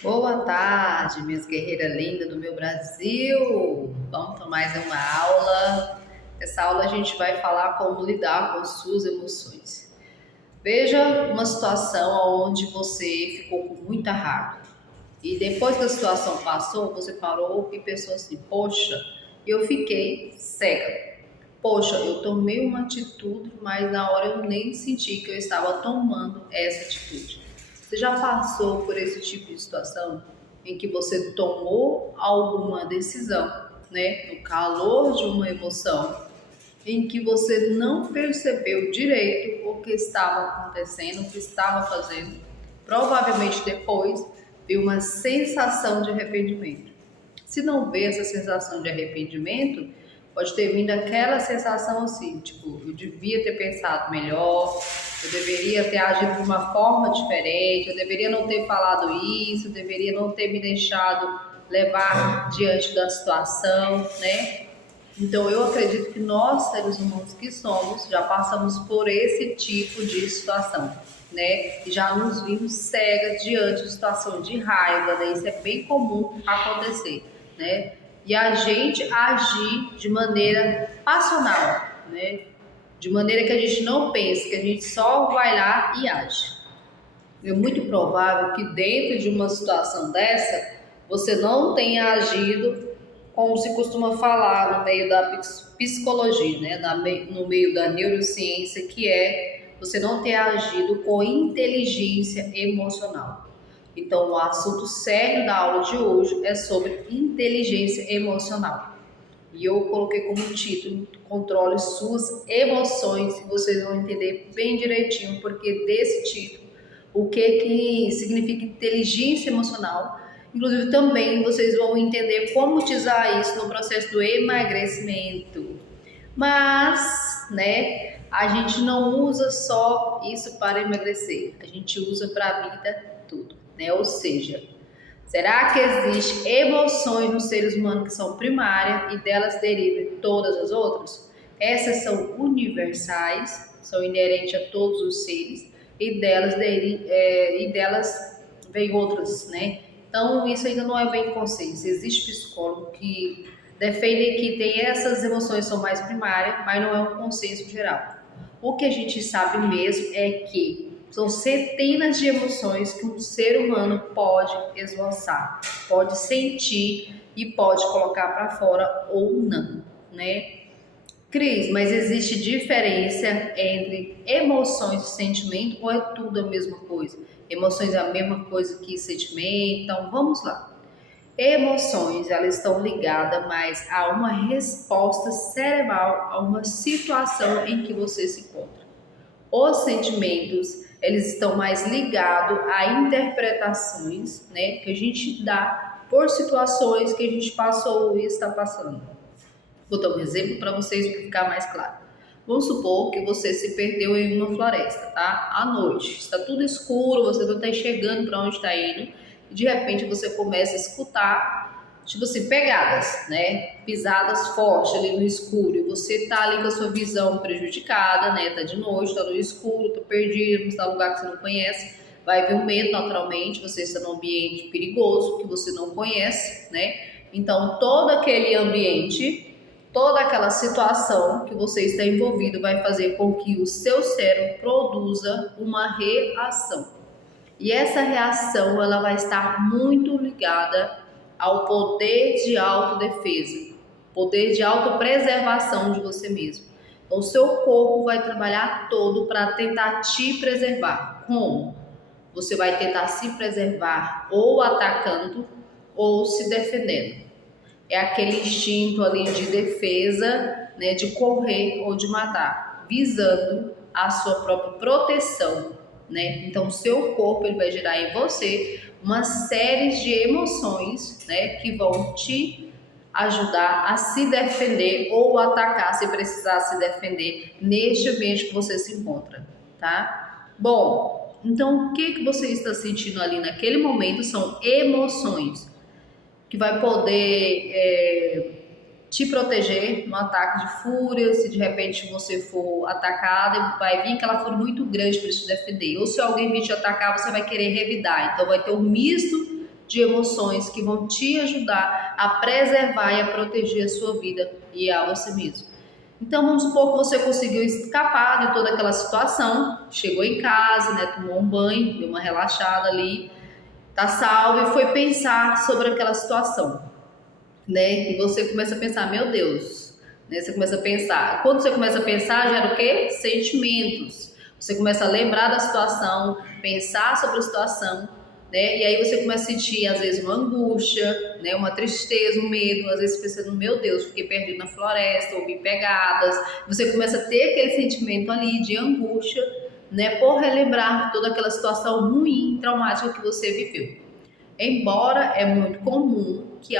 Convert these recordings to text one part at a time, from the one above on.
Boa tarde, minhas guerreiras lindas do meu Brasil. Vamos para mais uma aula. Nessa aula a gente vai falar como lidar com suas emoções. Veja uma situação onde você ficou com muita raiva e depois que a situação passou, você parou e pensou assim: poxa, eu fiquei cega. Poxa, eu tomei uma atitude, mas na hora eu nem senti que eu estava tomando essa atitude. Você já passou por esse tipo de situação em que você tomou alguma decisão, né, no calor de uma emoção, em que você não percebeu direito o que estava acontecendo, o que estava fazendo? Provavelmente depois veio uma sensação de arrependimento. Se não vê essa sensação de arrependimento, pode ter vindo aquela sensação assim, tipo, eu devia ter pensado melhor, eu deveria ter agido de uma forma diferente, eu deveria não ter falado isso, eu deveria não ter me deixado levar diante da situação, né? Então eu acredito que nós, seres humanos que somos, já passamos por esse tipo de situação, né? E já nos vimos cegas diante de situação de raiva, né? Isso é bem comum acontecer, né? E a gente agir de maneira passional, né? De maneira que a gente não pensa, que a gente só vai lá e age. É muito provável que dentro de uma situação dessa, você não tenha agido como se costuma falar no meio da psicologia, né? No meio da neurociência, que é você não ter agido com inteligência emocional. Então, o assunto sério da aula de hoje é sobre inteligência emocional. E eu coloquei como título: controle suas emoções, e vocês vão entender bem direitinho porque desse título, o que significa inteligência emocional. Inclusive também vocês vão entender como utilizar isso no processo do emagrecimento. Mas, né, a gente não usa só isso para emagrecer, a gente usa para a vida tudo, né? Ou seja, será que existem emoções nos seres humanos que são primárias e delas derivam todas as outras? Essas são universais, são inerentes a todos os seres e delas vêm outras, né? Então, isso ainda não é bem consciência. Existe psicólogo que defende que tem essas emoções são mais primárias, mas não é um consenso geral. O que a gente sabe mesmo é que são centenas de emoções que um ser humano pode esboçar, pode sentir e pode colocar para fora ou não, né? Cris, mas existe diferença entre emoções e sentimento ou é tudo a mesma coisa? Emoções é a mesma coisa que sentimento? Então, vamos lá. Emoções, elas estão ligadas mais a uma resposta cerebral a uma situação em que você se encontra. Os sentimentos, eles estão mais ligados a interpretações, né, que a gente dá por situações que a gente passou e está passando. Vou dar um exemplo para vocês ficar mais claro. Vamos supor que você se perdeu em uma floresta, tá? À noite, está tudo escuro, você não está enxergando para onde está indo, e de repente você começa a escutar, tipo assim, pegadas, né? Pisadas fortes ali no escuro, e você tá ali com a sua visão prejudicada, né? Tá de noite, tá no escuro, tá perdido, está num lugar que você não conhece, vai vir o medo naturalmente, você está num ambiente perigoso que você não conhece, né? Então, todo aquele ambiente, toda aquela situação que você está envolvido vai fazer com que o seu cérebro produza uma reação. E essa reação ela vai estar muito ligada ao poder de autodefesa, poder de autopreservação de você mesmo. Então, o seu corpo vai trabalhar todo para tentar te preservar. Como? Você vai tentar se preservar ou atacando ou se defendendo. É aquele instinto ali de defesa, né, de correr ou de matar, visando a sua própria proteção, né? Então, o seu corpo ele vai gerar em você uma série de emoções, né, que vão te ajudar a se defender ou atacar se precisar se defender neste ambiente que você se encontra, tá? Bom, então o que você está sentindo ali naquele momento são emoções que vai poder te proteger no ataque de fúria. Se de repente você for atacada, vai vir aquela fúria muito grande para te defender. Ou se alguém vir te atacar, você vai querer revidar. Então vai ter um misto de emoções que vão te ajudar a preservar e a proteger a sua vida e a você mesmo. Então vamos supor que você conseguiu escapar de toda aquela situação, chegou em casa, né, tomou um banho, deu uma relaxada ali, tá salvo e foi pensar sobre aquela situação, né? E você começa a pensar, meu Deus, né? Você começa a pensar. Quando você começa a pensar, gera o quê? Sentimentos. Você começa a lembrar da situação, pensar sobre a situação, né? E aí você começa a sentir, às vezes, uma angústia, né? Uma tristeza, um medo. Às vezes pensando, meu Deus, fiquei perdido na floresta, ouvi pegadas. Você começa a ter aquele sentimento ali de angústia, né? Por relembrar toda aquela situação ruim, traumática que você viveu. Embora é muito comum que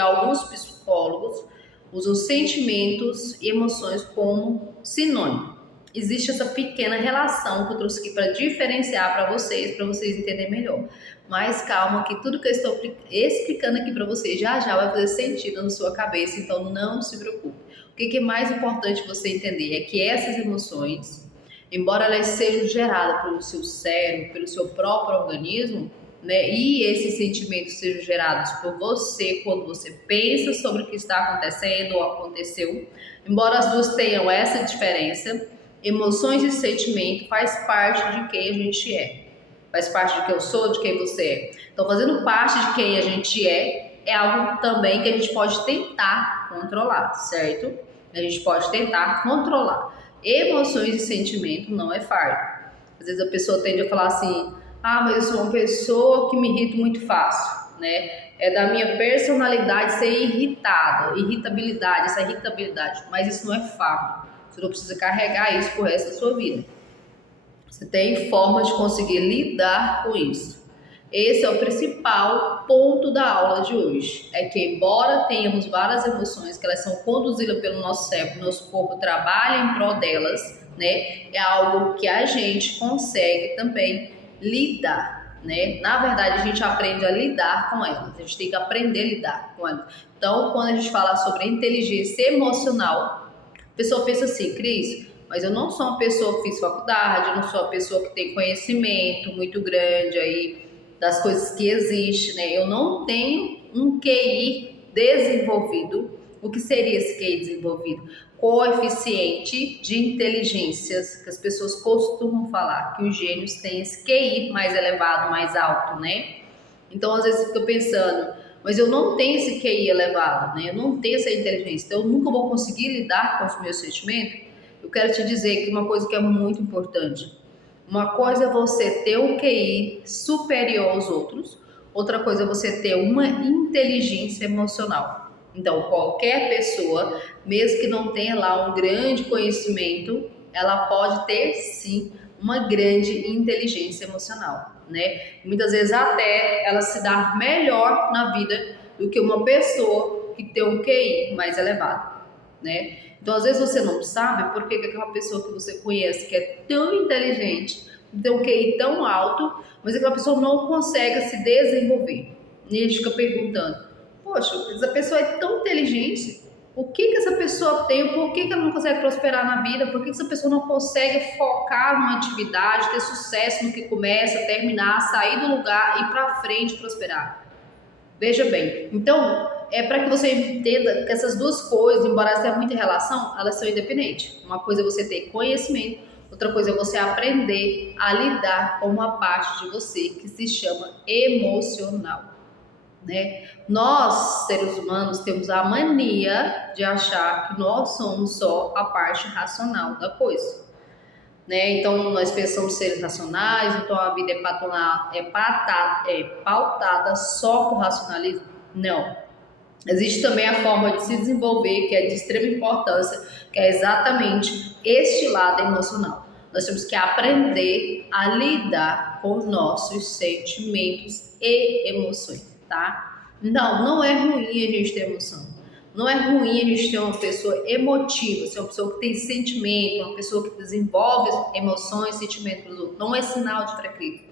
alguns psicólogos usam sentimentos e emoções como sinônimo. Existe essa pequena relação que eu trouxe aqui para diferenciar para vocês entenderem melhor. Mas calma que tudo que eu estou explicando aqui para vocês já vai fazer sentido na sua cabeça, então não se preocupe. O que é mais importante você entender é que essas emoções, embora elas sejam geradas pelo seu cérebro, pelo seu próprio organismo, né, e esses sentimentos sejam gerados por você quando você pensa sobre o que está acontecendo ou aconteceu, embora as duas tenham essa diferença, emoções e sentimento faz parte de quem a gente é, faz parte de quem eu sou, de quem você é. Então, fazendo parte de quem a gente é algo também que a gente pode tentar controlar, certo? A gente pode tentar controlar. Emoções e sentimento não é fardo. Às vezes a pessoa tende a falar assim, mas eu sou uma pessoa que me irrita muito fácil, né? É da minha personalidade ser irritada, essa irritabilidade. Mas isso não é fardo. Você não precisa carregar isso pro resto da sua vida. Você tem formas de conseguir lidar com isso. Esse é o principal ponto da aula de hoje. É que, embora tenhamos várias emoções que elas são conduzidas pelo nosso cérebro, nosso corpo trabalha em prol delas, né? É algo que a gente consegue também lidar, né? Na verdade, a gente aprende a lidar com elas. A gente tem que aprender a lidar com elas. Então, quando a gente fala sobre inteligência emocional, a pessoa pensa assim, Cris, mas eu não sou uma pessoa que fiz faculdade, eu não sou uma pessoa que tem conhecimento muito grande aí das coisas que existem, né? Eu não tenho um QI desenvolvido. O que seria esse QI desenvolvido? Coeficiente de inteligências, que as pessoas costumam falar, que os gênios têm esse QI mais elevado, mais alto, né? Então, às vezes, você fica pensando, mas eu não tenho esse QI elevado, né? Eu não tenho essa inteligência, então eu nunca vou conseguir lidar com os meus sentimentos. Eu quero te dizer que uma coisa que é muito importante, uma coisa é você ter um QI superior aos outros, outra coisa é você ter uma inteligência emocional. Então, qualquer pessoa, mesmo que não tenha lá um grande conhecimento, ela pode ter sim uma grande inteligência emocional, né? Muitas vezes até ela se dá melhor na vida do que uma pessoa que tem um QI mais elevado, né? Então, às vezes você não sabe por que aquela pessoa que você conhece, que é tão inteligente, tem um QI tão alto, mas aquela pessoa não consegue se desenvolver. E a gente fica perguntando, poxa, essa pessoa é tão inteligente, o que essa pessoa tem, por que ela não consegue prosperar na vida, por que essa pessoa não consegue focar numa atividade, ter sucesso no que começa, terminar, sair do lugar, ir para frente, prosperar? Veja bem, então, é para que você entenda que essas duas coisas, embora elas tenham muita relação, elas são independentes. Uma coisa é você ter conhecimento, outra coisa é você aprender a lidar com uma parte de você que se chama emocional, né? Nós, seres humanos, temos a mania de achar que nós somos só a parte racional da coisa, né? Então, nós pensamos seres racionais, então a vida é pautada só por racionalismo? Não. Existe também a forma de se desenvolver, que é de extrema importância, que é exatamente este lado emocional. Nós temos que aprender a lidar com os nossos sentimentos e emoções, tá? Não é ruim a gente ter emoção. Não é ruim a gente ter uma pessoa emotiva, ser uma pessoa que tem sentimento, uma pessoa que desenvolve emoções, sentimentos para os outros. Não é sinal de fraqueza.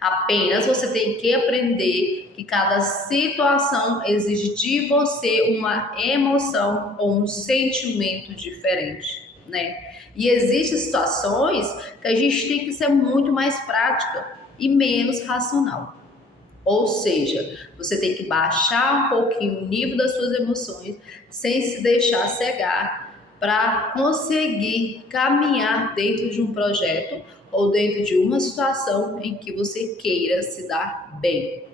Apenas você tem que aprender que cada situação exige de você uma emoção ou um sentimento diferente, né? E existem situações que a gente tem que ser muito mais prática e menos racional. Ou seja, você tem que baixar um pouquinho o nível das suas emoções sem se deixar cegar para conseguir caminhar dentro de um projeto ou dentro de uma situação em que você queira se dar bem,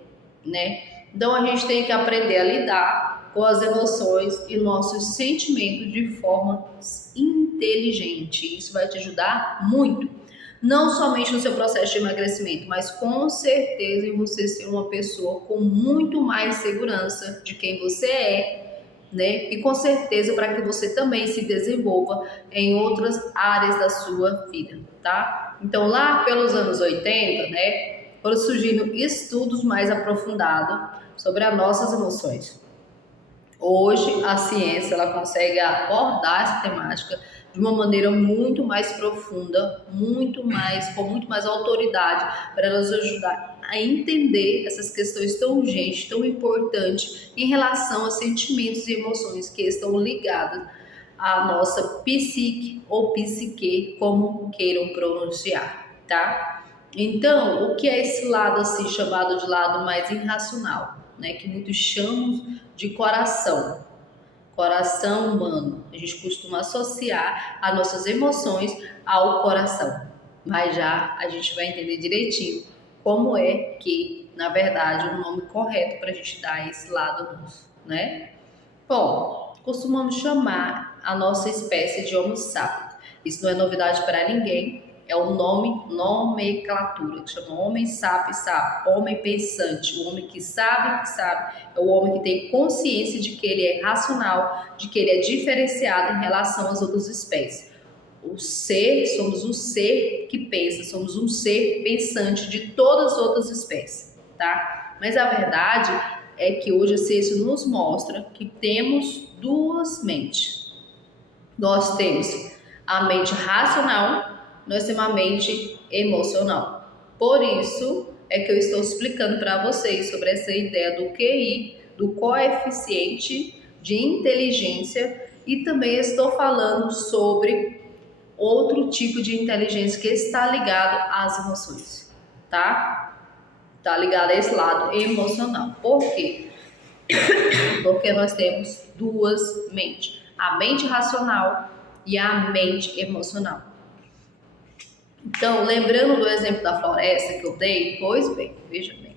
né? Então a gente tem que aprender a lidar com as emoções e nossos sentimentos de forma inteligente. Isso vai te ajudar muito, não somente no seu processo de emagrecimento, mas com certeza em você ser uma pessoa com muito mais segurança de quem você é, né? E com certeza para que você também se desenvolva em outras áreas da sua vida, tá? Então lá pelos anos 80, né, foram surgindo estudos mais aprofundados sobre as nossas emoções. Hoje a ciência ela consegue abordar essa temática de uma maneira muito mais profunda, com muito mais autoridade, para elas ajudar a entender essas questões tão urgentes, tão importantes em relação a sentimentos e emoções que estão ligadas à nossa psique ou psique, como queiram pronunciar, tá? Então, o que é esse lado assim chamado de lado mais irracional, né? Que muitos chamam de coração. Coração humano. A gente costuma associar as nossas emoções ao coração. Mas já a gente vai entender direitinho como é que, na verdade, o nome correto para a gente dar esse lado nosso, né? Bom, costumamos chamar a nossa espécie de Homo sapiens. Isso não é novidade para ninguém. É um nome, nomenclatura, que chama homem sabe, homem pensante, o homem que sabe, é o homem que tem consciência de que ele é racional, de que ele é diferenciado em relação às outras espécies. O ser, somos um ser que pensa, somos um ser pensante de todas as outras espécies, tá? Mas a verdade é que hoje a ciência nos mostra que temos duas mentes. Nós temos a mente racional, nós temos a mente emocional. Por isso é que eu estou explicando para vocês sobre essa ideia do QI, do coeficiente de inteligência, e também estou falando sobre outro tipo de inteligência que está ligado às emoções, tá? Está ligado a esse lado emocional. Por quê? Porque nós temos duas mentes, a mente racional e a mente emocional. Então, lembrando do exemplo da floresta que eu dei, pois bem, veja bem.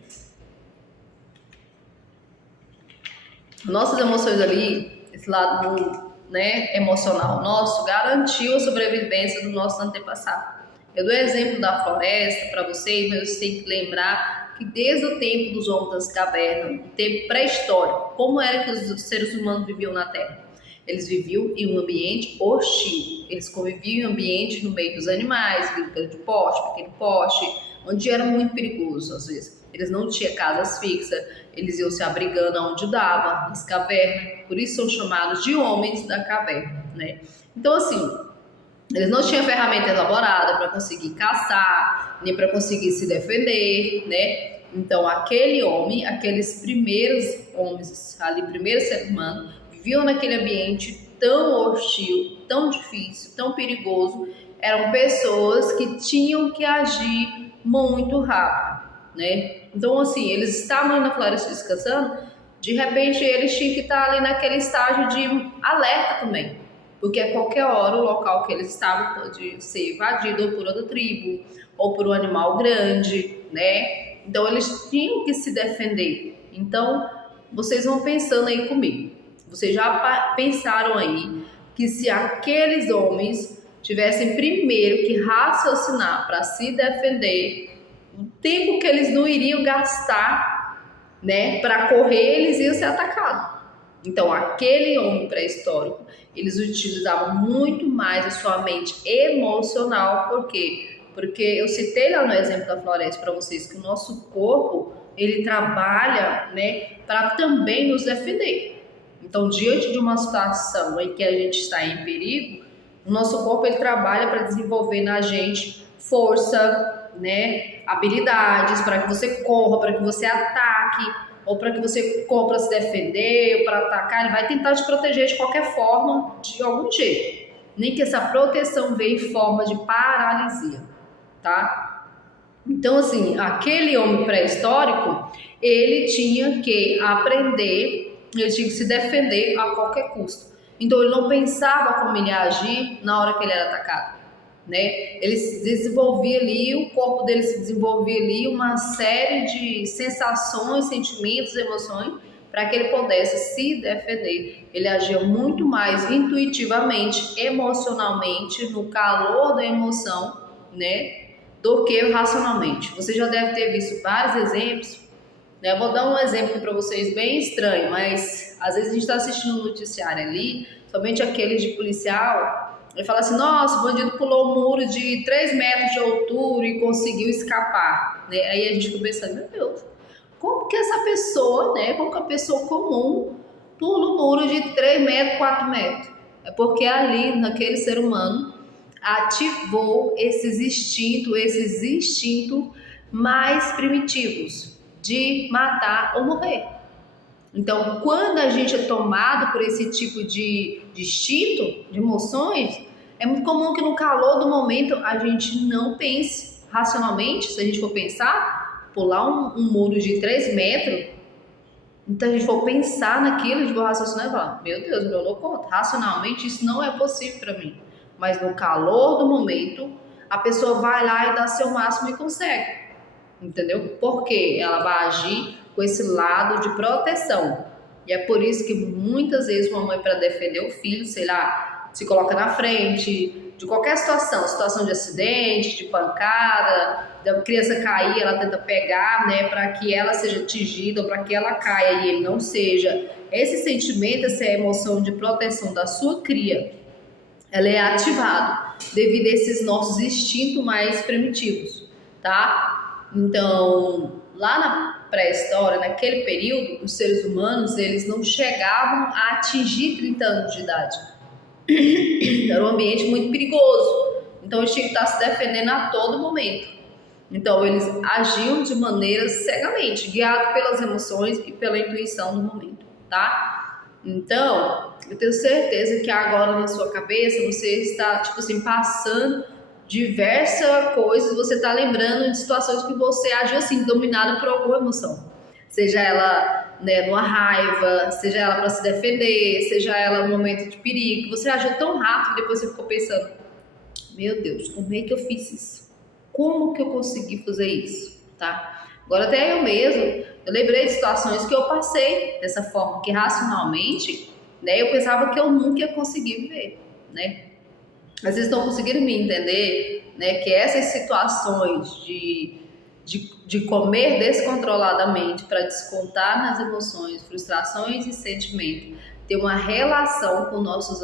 Nossas emoções ali, esse lado, né, emocional nosso, garantiu a sobrevivência do nosso antepassado. Eu dou exemplo da floresta para vocês, mas vocês têm que lembrar que desde o tempo dos homens das cavernas, o tempo pré-histórico, como era que os seres humanos viviam na Terra? Eles viviam em um ambiente hostil. Eles conviviam em um ambiente no meio dos animais, grande poste, pequeno poste, onde era muito perigoso às vezes. Eles não tinham casas fixas, eles iam se abrigando onde dava, nas cavernas. Por isso são chamados de homens da caverna, né? Então assim, eles não tinham ferramenta elaborada para conseguir caçar, nem para conseguir se defender, né? Então aquele homem, aqueles primeiros homens, ali primeiros seres humanos, viviam naquele ambiente tão hostil, tão difícil, tão perigoso. Eram pessoas que tinham que agir muito rápido, né? Então assim, eles estavam na floresta descansando, de repente eles tinham que estar ali naquele estágio de alerta também, porque a qualquer hora o local que eles estavam pode ser invadido ou por outra tribo, ou por um animal grande, né? Então eles tinham que se defender. Então vocês vão pensando aí comigo. Vocês já pensaram aí que se aqueles homens tivessem primeiro que raciocinar para se defender, o tempo que eles não iriam gastar, né, para correr, eles iam ser atacados. Então, aquele homem pré-histórico, eles utilizavam muito mais a sua mente emocional. Por quê? Porque eu citei lá no exemplo da floresta para vocês que o nosso corpo, ele trabalha, né, para também nos defender. Então, diante de uma situação em que a gente está em perigo, o nosso corpo ele trabalha para desenvolver na gente força, né, habilidades para que você corra, para que você ataque, ou para que você corra para se defender, ou para atacar. Ele vai tentar te proteger de qualquer forma, de algum jeito. Nem que essa proteção venha em forma de paralisia, tá? Então, assim, aquele homem pré-histórico, ele tinha que aprender, ele tinha que se defender a qualquer custo. Então ele não pensava como ele ia agir na hora que ele era atacado, né? Ele se desenvolvia ali, o corpo dele se desenvolvia ali uma série de sensações, sentimentos, emoções para que ele pudesse se defender. Ele agia muito mais intuitivamente, emocionalmente, no calor da emoção, né, do que racionalmente. Você já deve ter visto vários exemplos, né? Eu vou dar um exemplo para vocês bem estranho, mas às vezes a gente está assistindo um noticiário ali, somente aqueles de policial, e fala assim: nossa, o bandido pulou um muro de 3 metros de altura e conseguiu escapar, né? Aí a gente fica pensando: meu Deus, como que essa pessoa, né, como que a pessoa comum pula um muro de 3 metros, 4 metros? É porque ali, naquele ser humano, ativou esses instintos mais primitivos de matar ou morrer. Então, quando a gente é tomado por esse tipo de instinto, de emoções, é muito comum que no calor do momento a gente não pense racionalmente. Se a gente for pensar, pular um muro de 3 metros, então a gente for pensar naquilo, a gente vai raciocinar e falar: meu Deus, eu não dou conta. Racionalmente isso não é possível para mim. Mas no calor do momento, a pessoa vai lá e dá seu máximo e consegue. Entendeu? Porque ela vai agir com esse lado de proteção. E é por isso que muitas vezes uma mãe, para defender o filho, sei lá, se coloca na frente de qualquer situação de acidente, de pancada, da criança cair, ela tenta pegar, né, para que ela seja atingida ou para que ela caia e ele não seja. Esse sentimento, essa emoção de proteção da sua cria, ela é ativada devido a esses nossos instintos mais primitivos, tá? Então, lá na pré-história, naquele período, os seres humanos, eles não chegavam a atingir 30 anos de idade. Era um ambiente muito perigoso. Então, eles tinham que estar se defendendo a todo momento. Então, eles agiam de maneira cegamente, guiados pelas emoções e pela intuição no momento, tá? Então, eu tenho certeza que agora na sua cabeça você está, tipo assim, passando diversas coisas, você está lembrando de situações que você agiu assim, dominado por alguma emoção. Seja ela, né, numa raiva, seja ela para se defender, seja ela no momento de perigo. Você agiu tão rápido que depois você ficou pensando: meu Deus, como é que eu fiz isso? Como que eu consegui fazer isso? Tá? Agora até eu mesmo, eu lembrei de situações que eu passei dessa forma, que racionalmente, né, eu pensava que eu nunca ia conseguir viver, né? Mas vocês estão conseguindo me entender, né, que essas situações de comer descontroladamente para descontar nas emoções, frustrações e sentimentos, tem uma relação com nossos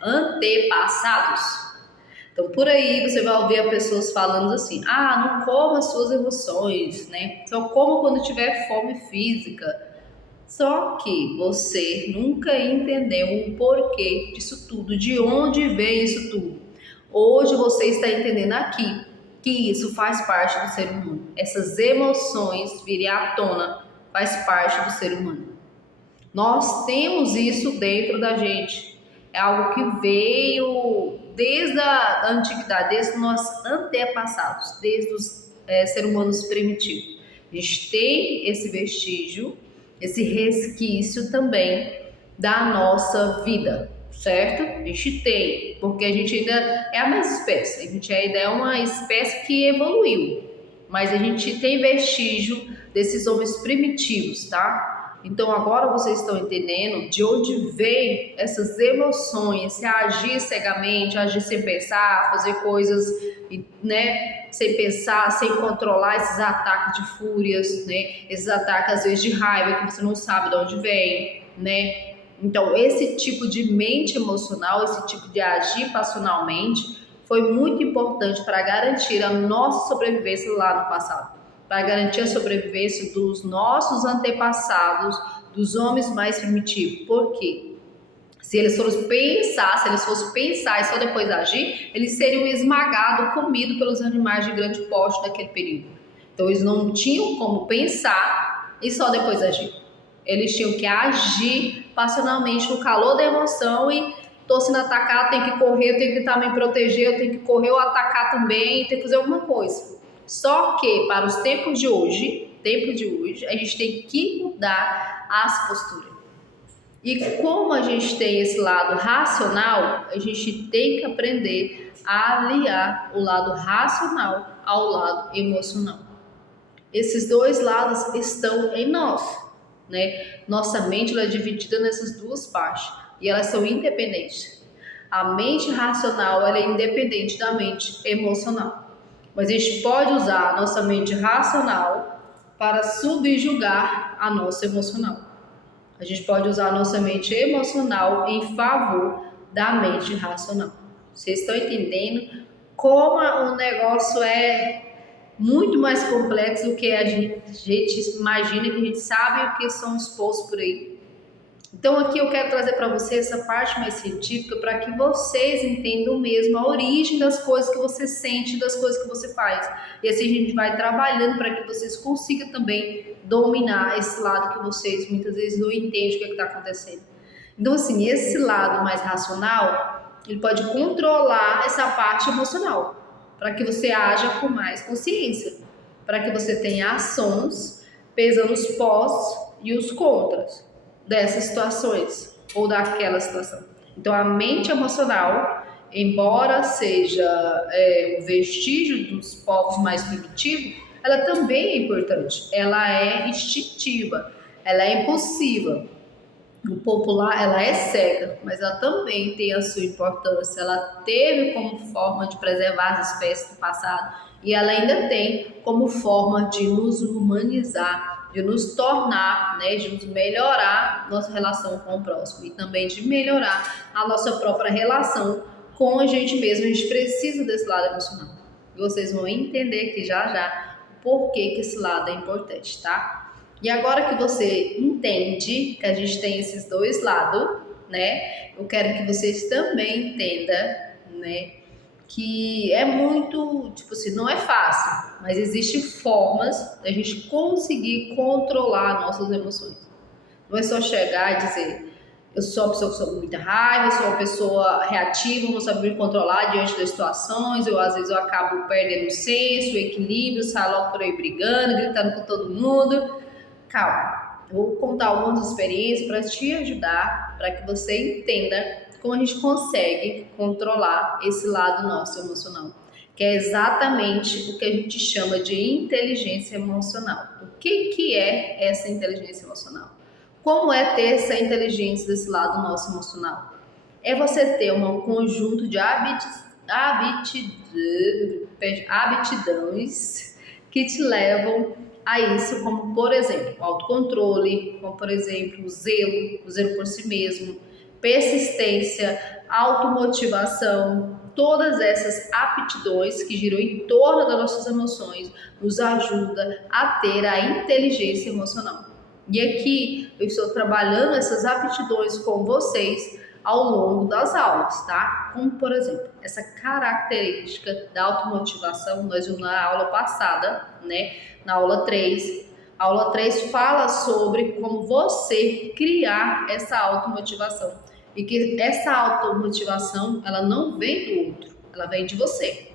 antepassados. Então, por aí você vai ouvir pessoas falando assim: ah, não coma as suas emoções, né? Só coma quando tiver fome física. Só que você nunca entendeu o porquê disso tudo, de onde vem isso tudo. Hoje você está entendendo aqui que isso faz parte do ser humano. Essas emoções virem à tona, faz parte do ser humano. Nós temos isso dentro da gente. É algo que veio desde a antiguidade, desde os nossos antepassados, desde os seres humanos primitivos. A gente tem esse vestígio, esse resquício também da nossa vida, certo? A gente tem, porque a gente ainda é a mesma espécie, a gente ainda é uma espécie que evoluiu, mas a gente tem vestígio desses homens primitivos, tá? Então agora vocês estão entendendo de onde vem essas emoções, esse agir cegamente, agir sem pensar, fazer coisas, né, sem pensar, sem controlar esses ataques de fúrias, né, esses ataques às vezes de raiva que você não sabe de onde vem, né. Então esse tipo de mente emocional, esse tipo de agir passionalmente foi muito importante para garantir a nossa sobrevivência lá no passado, para garantir a sobrevivência dos nossos antepassados, dos homens mais primitivos. Por quê? Se eles fossem pensar e só depois agir, eles seriam esmagados, comidos pelos animais de grande porte daquele período. Então eles não tinham como pensar e só depois agir. Eles tinham que agir passionalmente no calor da emoção e tô sendo atacado, tenho que correr, eu tenho que tentar me proteger, eu tenho que correr ou atacar também, tenho que fazer alguma coisa. Só que para os tempos de hoje, tempo de hoje, a gente tem que mudar as posturas. E como a gente tem esse lado racional, a gente tem que aprender a aliar o lado racional ao lado emocional. Esses dois lados estão em nós, né? Nossa mente ela é dividida nessas duas partes e elas são independentes. A mente racional ela é independente da mente emocional, mas a gente pode usar a nossa mente racional para subjugar a nossa emocional. A gente pode usar a nossa mente emocional em favor da mente racional. Vocês estão entendendo como o negócio é muito mais complexo do que a gente imagina, que a gente sabe o que são os postos por aí. Então aqui eu quero trazer para vocês essa parte mais científica para que vocês entendam mesmo a origem das coisas que você sente, das coisas que você faz. E assim a gente vai trabalhando para que vocês consigam também dominar esse lado que vocês muitas vezes não entendem o que está acontecendo. Então assim, esse lado mais racional, ele pode controlar essa parte emocional, para que você haja com mais consciência, para que você tenha ações pesando os pós e os contras dessas situações ou daquela situação. Então a mente emocional, embora seja um vestígio dos povos mais primitivos, ela também é importante, ela é instintiva, ela é impulsiva. No popular ela é cega, mas ela também tem a sua importância, ela teve como forma de preservar as espécies do passado e ela ainda tem como forma de nos humanizar, de nos tornar, né, de nos melhorar nossa relação com o próximo e também de melhorar a nossa própria relação com a gente mesmo. A gente precisa desse lado emocional. E vocês vão entender aqui já por que esse lado é importante, tá? E agora que você entende que a gente tem esses dois lados, né? Eu quero que vocês também entendam, né? Que é muito, tipo assim, não é fácil, mas existem formas da gente conseguir controlar nossas emoções. Não é só chegar e dizer, eu sou uma pessoa que sou com muita raiva, eu sou uma pessoa reativa, não sabe me controlar diante das situações, às vezes eu acabo perdendo o senso, o equilíbrio, saio logo por aí brigando, gritando com todo mundo. Calma, eu vou contar algumas experiências para te ajudar, para que você entenda como a gente consegue controlar esse lado nosso emocional, que é exatamente o que a gente chama de inteligência emocional. O que é essa inteligência emocional? Como é ter essa inteligência desse lado nosso emocional? É você ter um conjunto de aptidões que te levam a isso, como por exemplo, o autocontrole, como por exemplo, o zelo por si mesmo, persistência, automotivação. Todas essas aptidões que giram em torno das nossas emoções nos ajudam a ter a inteligência emocional. E aqui eu estou trabalhando essas aptidões com vocês ao longo das aulas, tá? Como por exemplo, essa característica da automotivação, nós vimos na aula passada, né? Na aula 3. A aula 3 fala sobre como você criar essa automotivação. E que essa automotivação, ela não vem do outro, ela vem de você.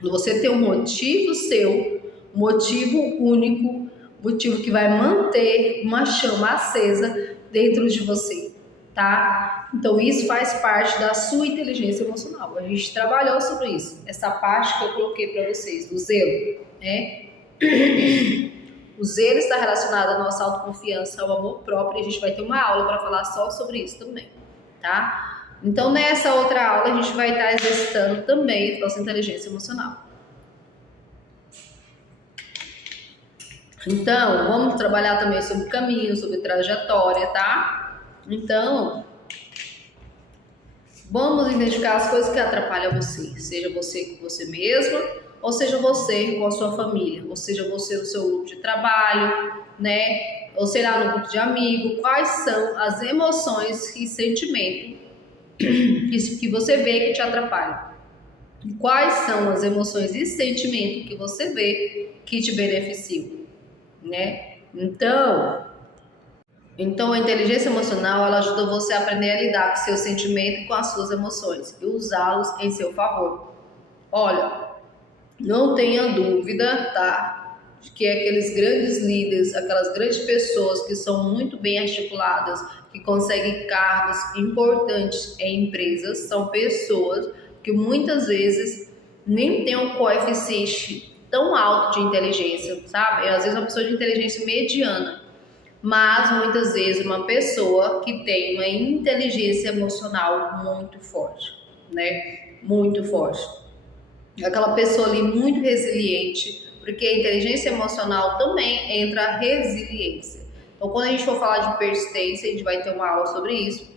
Você tem um motivo seu, um motivo único, motivo que vai manter uma chama acesa dentro de você, tá? Então isso faz parte da sua inteligência emocional. A gente trabalhou sobre isso, essa parte que eu coloquei para vocês, do zelo, né? O zelo está relacionado à nossa autoconfiança, ao amor próprio, e a gente vai ter uma aula para falar só sobre isso também, tá? Então nessa outra aula a gente vai estar exercitando também a nossa inteligência emocional. Então, vamos trabalhar também sobre caminho, sobre trajetória, tá? Então, vamos identificar as coisas que atrapalham você. Seja você com você mesma, ou seja você com a sua família, ou seja você no seu grupo de trabalho, né? Ou sei lá, no grupo de amigos. Quais são as emoções e sentimentos que você vê que te atrapalham? Quais são as emoções e sentimentos que você vê que te beneficiam? Né? Então a inteligência emocional ela ajuda você a aprender a lidar com seus sentimentos e com as suas emoções e usá-los em seu favor. Olha, não tenha dúvida, tá? que é aqueles grandes líderes, aquelas grandes pessoas que são muito bem articuladas, que conseguem cargos importantes em empresas, são pessoas que muitas vezes nem têm um coeficiente tão alto de inteligência, sabe? Às vezes uma pessoa de inteligência mediana, mas muitas vezes uma pessoa que tem uma inteligência emocional muito forte, né? Muito forte. Aquela pessoa ali muito resiliente, porque a inteligência emocional também entra a resiliência. Então, quando a gente for falar de persistência, a gente vai ter uma aula sobre isso.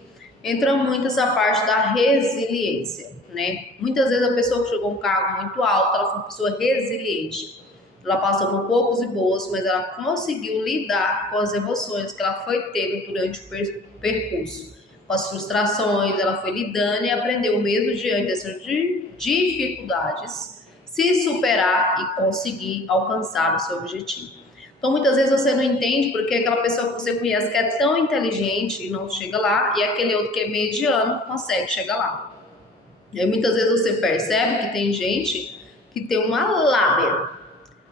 Entra muito essa parte da resiliência, né? Muitas vezes a pessoa que chegou a um cargo muito alto, ela foi uma pessoa resiliente. Ela passou por poucos e boas, mas ela conseguiu lidar com as emoções que ela foi tendo durante o percurso. Com as frustrações, ela foi lidando e aprendeu mesmo diante dessas dificuldades, se superar e conseguir alcançar o seu objetivo. Então, muitas vezes você não entende porque aquela pessoa que você conhece que é tão inteligente e não chega lá, e aquele outro que é mediano consegue chegar lá. E aí, muitas vezes você percebe que tem gente que tem uma lábia,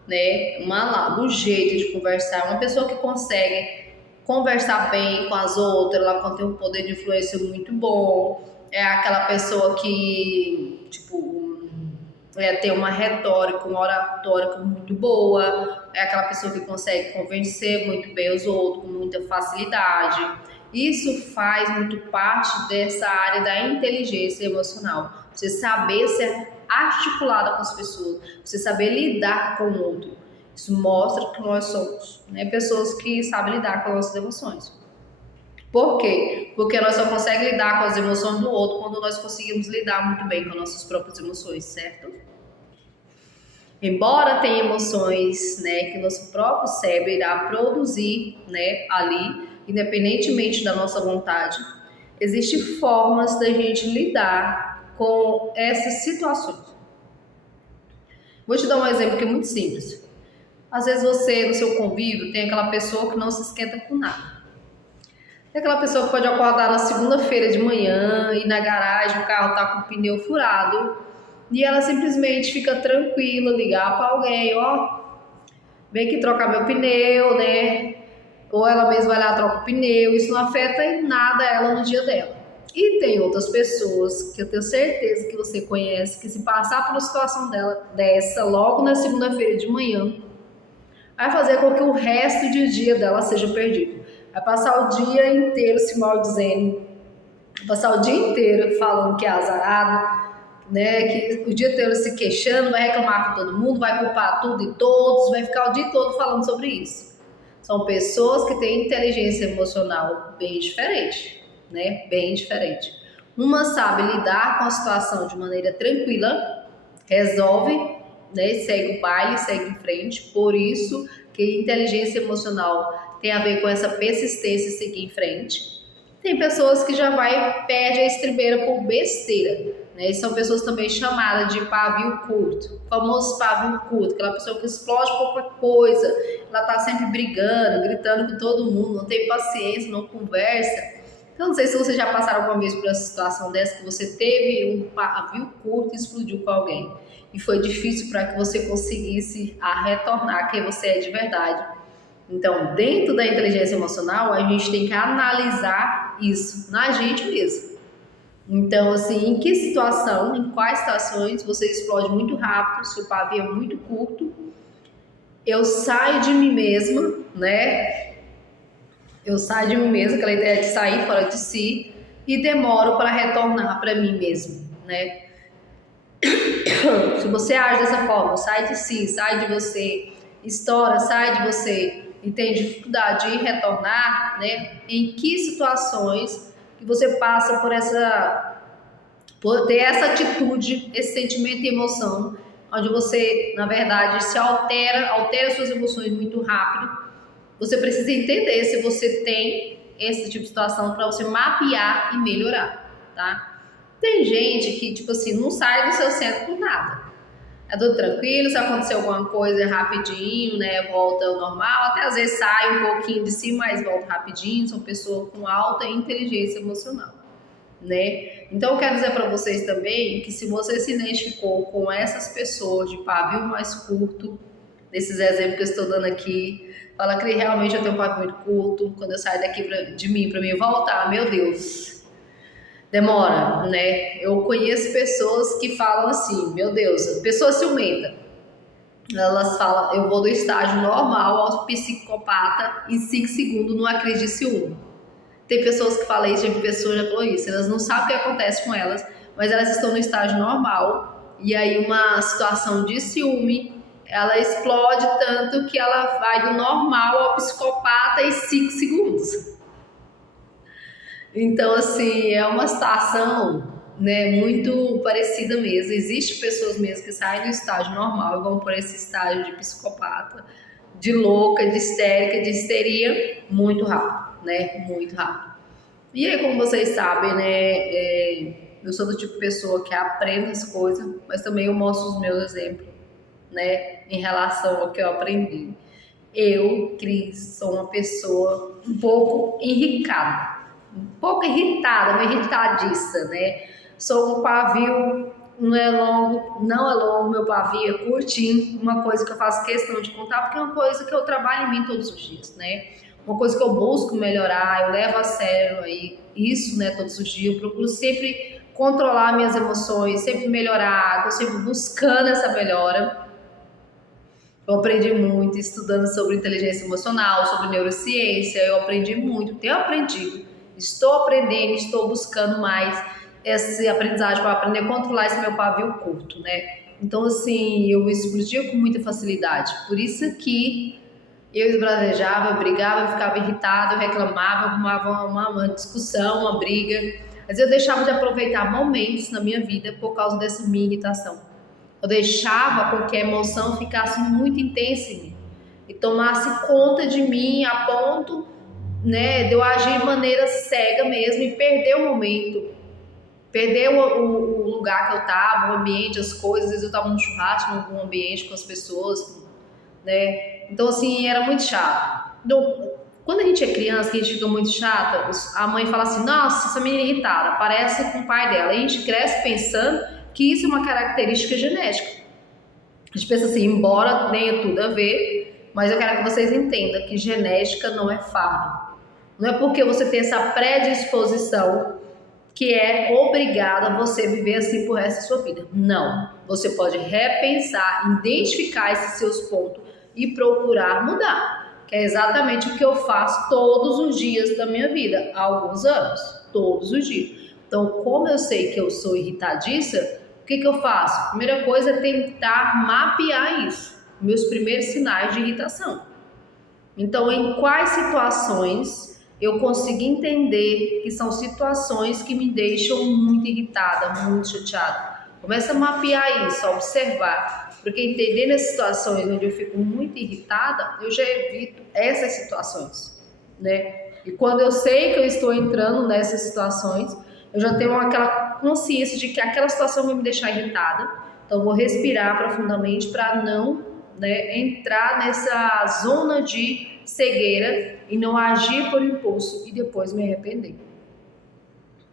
né? Um jeito de conversar, uma pessoa que consegue conversar bem com as outras, ela tem um poder de influência muito bom, é aquela pessoa que, tem uma retórica, uma oratória muito boa, é aquela pessoa que consegue convencer muito bem os outros com muita facilidade. Isso faz muito parte dessa área da inteligência emocional. Você saber ser articulada com as pessoas, você saber lidar com o outro. Isso mostra que nós somos, né, pessoas que sabem lidar com as nossas emoções. Por quê? Porque nós só conseguimos lidar com as emoções do outro quando nós conseguimos lidar muito bem com nossas próprias emoções, certo? Embora tenha emoções, né, que nosso próprio cérebro irá produzir, né, ali, independentemente da nossa vontade, existem formas da gente lidar com essas situações. Vou te dar um exemplo que é muito simples. Às vezes você, no seu convívio, tem aquela pessoa que não se esquenta com nada. Tem aquela pessoa que pode acordar na segunda-feira de manhã e na garagem o carro está com o pneu furado e ela simplesmente fica tranquila, ligar para alguém, vem aqui trocar meu pneu, né? Ou ela mesma vai lá troca o pneu, isso não afeta em nada ela no dia dela. E tem outras pessoas que eu tenho certeza que você conhece, que se passar por uma situação dessa logo na segunda-feira de manhã, vai fazer com que o resto do dia dela seja perdido. Vai passar o dia inteiro se maldizendo, vai passar o dia inteiro falando que é azarado, né? Que o dia inteiro se queixando, vai reclamar com todo mundo, vai culpar tudo e todos, vai ficar o dia todo falando sobre isso. São pessoas que têm inteligência emocional bem diferente, né? Bem diferente. Uma sabe lidar com a situação de maneira tranquila, resolve, né? Segue o baile, segue em frente. Por isso que inteligência emocional tem a ver com essa persistência e seguir em frente. Tem pessoas que já perde a estribeira por besteira, né? E são pessoas também chamadas de pavio curto, o famoso pavio curto, aquela pessoa que explode qualquer coisa, ela tá sempre brigando, gritando com todo mundo, não tem paciência, não conversa. Então, não sei se vocês já passaram alguma vez por essa situação dessa, que você teve um pavio curto e explodiu com alguém. E foi difícil para que você conseguisse retornar quem você é de verdade. Então, dentro da inteligência emocional, a gente tem que analisar isso na gente mesmo. Então, assim, em que situação, em quais situações você explode muito rápido, se o pavio é muito curto, eu saio de mim mesma, né? Eu saio de mim mesma, aquela ideia de sair fora de si, e demoro para retornar para mim mesmo, né? Se você age dessa forma, sai de si, sai de você, estoura, sai de você e tem dificuldade de retornar, né? Em que situações que você passa por ter essa atitude, esse sentimento e emoção, onde você, na verdade, se altera suas emoções muito rápido. Você precisa entender se você tem esse tipo de situação para você mapear e melhorar, tá? Tem gente que, tipo assim, não sai do seu centro por nada. É tudo tranquilo, se acontecer alguma coisa rapidinho, né, volta ao normal, até às vezes sai um pouquinho de si, mas volta rapidinho, são pessoas com alta inteligência emocional, né? Então eu quero dizer para vocês também que se você se identificou com essas pessoas de pavio mais curto, Esses exemplos que eu estou dando aqui. Fala que realmente eu tenho um pavio muito curto. Quando eu saio daqui de mim para mim voltar, meu Deus, demora, né? Eu conheço pessoas que falam assim, meu Deus, pessoa ciumenta. Elas falam, eu vou do estágio normal ao psicopata em 5 segundos, não acredito em ciúme. Tem pessoas que falam isso, tem pessoas que já falou isso, elas não sabem o que acontece com elas, mas elas estão no estágio normal e aí uma situação de ciúme, ela explode tanto que ela vai do normal ao psicopata em 5 segundos. Então, assim, é uma situação, né, muito parecida mesmo. Existem pessoas mesmo que saem do estágio normal e vão por esse estágio de psicopata, de louca, de histérica, de histeria, muito rápido, né? Muito rápido. E aí, como vocês sabem, né, eu sou do tipo de pessoa que aprende as coisas, mas também eu mostro os meus exemplos, né, em relação ao que eu aprendi. Eu, Cris, sou uma pessoa um pouco irritada, um pouco irritada, uma irritadiça, né? Sou um pavio, não é longo, meu pavio é curtinho, uma coisa que eu faço questão de contar, porque é uma coisa que eu trabalho em mim todos os dias, né? Uma coisa que eu busco melhorar, eu levo a sério aí isso, né, todos os dias, eu procuro sempre controlar minhas emoções, sempre melhorar, tô sempre buscando essa melhora. Eu aprendi muito estudando sobre inteligência emocional, sobre neurociência, eu aprendi muito, tenho aprendido, estou aprendendo, estou buscando mais essa aprendizagem para aprender a controlar esse meu pavio curto, né? Então, assim, eu explodia com muita facilidade, por isso que eu esbravejava, eu brigava, eu ficava irritada, eu reclamava, arrumava uma discussão, uma briga, mas eu deixava de aproveitar momentos na minha vida por causa dessa minha irritação. Eu deixava com que a emoção ficasse muito intensa em mim e tomasse conta de mim a ponto, né, de eu agir de maneira cega mesmo e perder o momento, perder o lugar que eu estava, o ambiente, as coisas. Às vezes eu estava num churrasco, em algum ambiente com as pessoas, né? Então, assim, era muito chato. Então, quando a gente é criança, que a gente fica muito chata, a mãe fala assim, nossa, essa menina é irritada, parece com o pai dela. E a gente cresce pensando que isso é uma característica genética. A gente pensa assim, embora tenha tudo a ver, mas eu quero que vocês entendam que genética não é fardo. Não é porque você tem essa predisposição que é obrigado a você viver assim por resto da sua vida. Não. Você pode repensar, identificar esses seus pontos e procurar mudar. Que é exatamente o que eu faço todos os dias da minha vida, há alguns anos. Todos os dias. Então, como eu sei que eu sou irritadiça, o que eu faço? A primeira coisa é tentar mapear isso, meus primeiros sinais de irritação. Então, em quais situações eu consigo entender que são situações que me deixam muito irritada, muito chateada? Começa a mapear isso, a observar, porque entendendo as situações onde eu fico muito irritada, eu já evito essas situações, né? E quando eu sei que eu estou entrando nessas situações, eu já tenho aquela consciência de que aquela situação vai me deixar irritada, então eu vou respirar profundamente para não, né, entrar nessa zona de cegueira e não agir por impulso e depois me arrepender.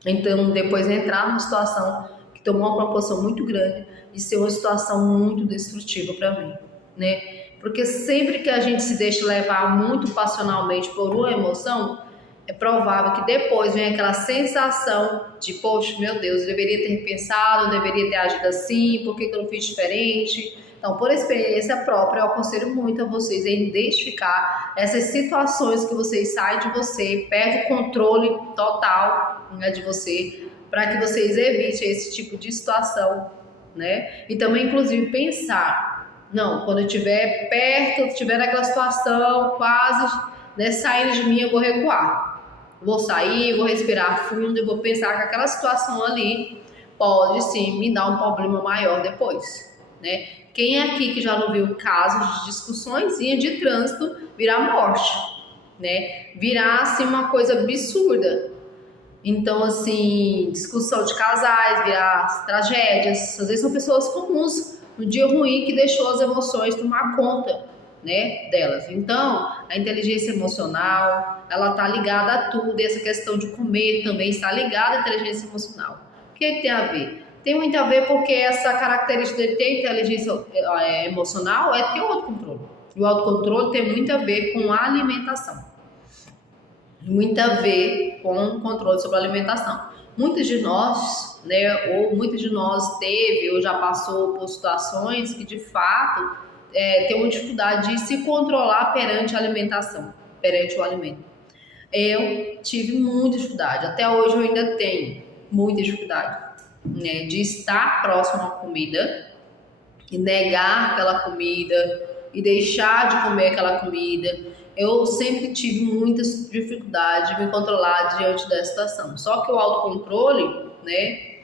Então, depois entrar numa situação que tomou uma proporção muito grande e ser uma situação muito destrutiva para mim, né? Porque sempre que a gente se deixa levar muito passionalmente por uma emoção, é provável que depois venha aquela sensação de, poxa, meu Deus, eu deveria ter repensado, eu deveria ter agido assim, por que eu não fiz diferente? Então, por experiência própria, eu aconselho muito a vocês a identificar essas situações que vocês saem de você, perdem o controle total, né, de você, para que vocês evitem esse tipo de situação, né? E também, inclusive, pensar, não, quando eu estiver perto, estiver naquela situação, quase, né, saindo de mim, eu vou recuar. Vou sair, vou respirar fundo e vou pensar que aquela situação ali pode sim me dar um problema maior depois, né? Quem é aqui que já não viu casos de discussões de trânsito virar morte, né? Virar assim uma coisa absurda. Então, assim, discussão de casais, virar tragédias. Às vezes são pessoas comuns no dia ruim que deixou as emoções tomar conta, né, delas. Então, a inteligência emocional, ela tá ligada a tudo, e essa questão de comer também está ligada à inteligência emocional. O que tem a ver? Tem muito a ver porque essa característica de ter inteligência emocional é ter autocontrole. O autocontrole tem muito a ver com a alimentação, muito a ver com o controle sobre a alimentação. Muitos de nós, né, ou muitos de nós teve ou já passou por situações que de fato tem uma dificuldade de se controlar perante a alimentação, perante o alimento. Eu tive muita dificuldade, até hoje eu ainda tenho muita dificuldade, né, de estar próximo à comida e negar aquela comida e deixar de comer aquela comida. Eu sempre tive muita dificuldade de me controlar diante da situação. Só que o autocontrole, né,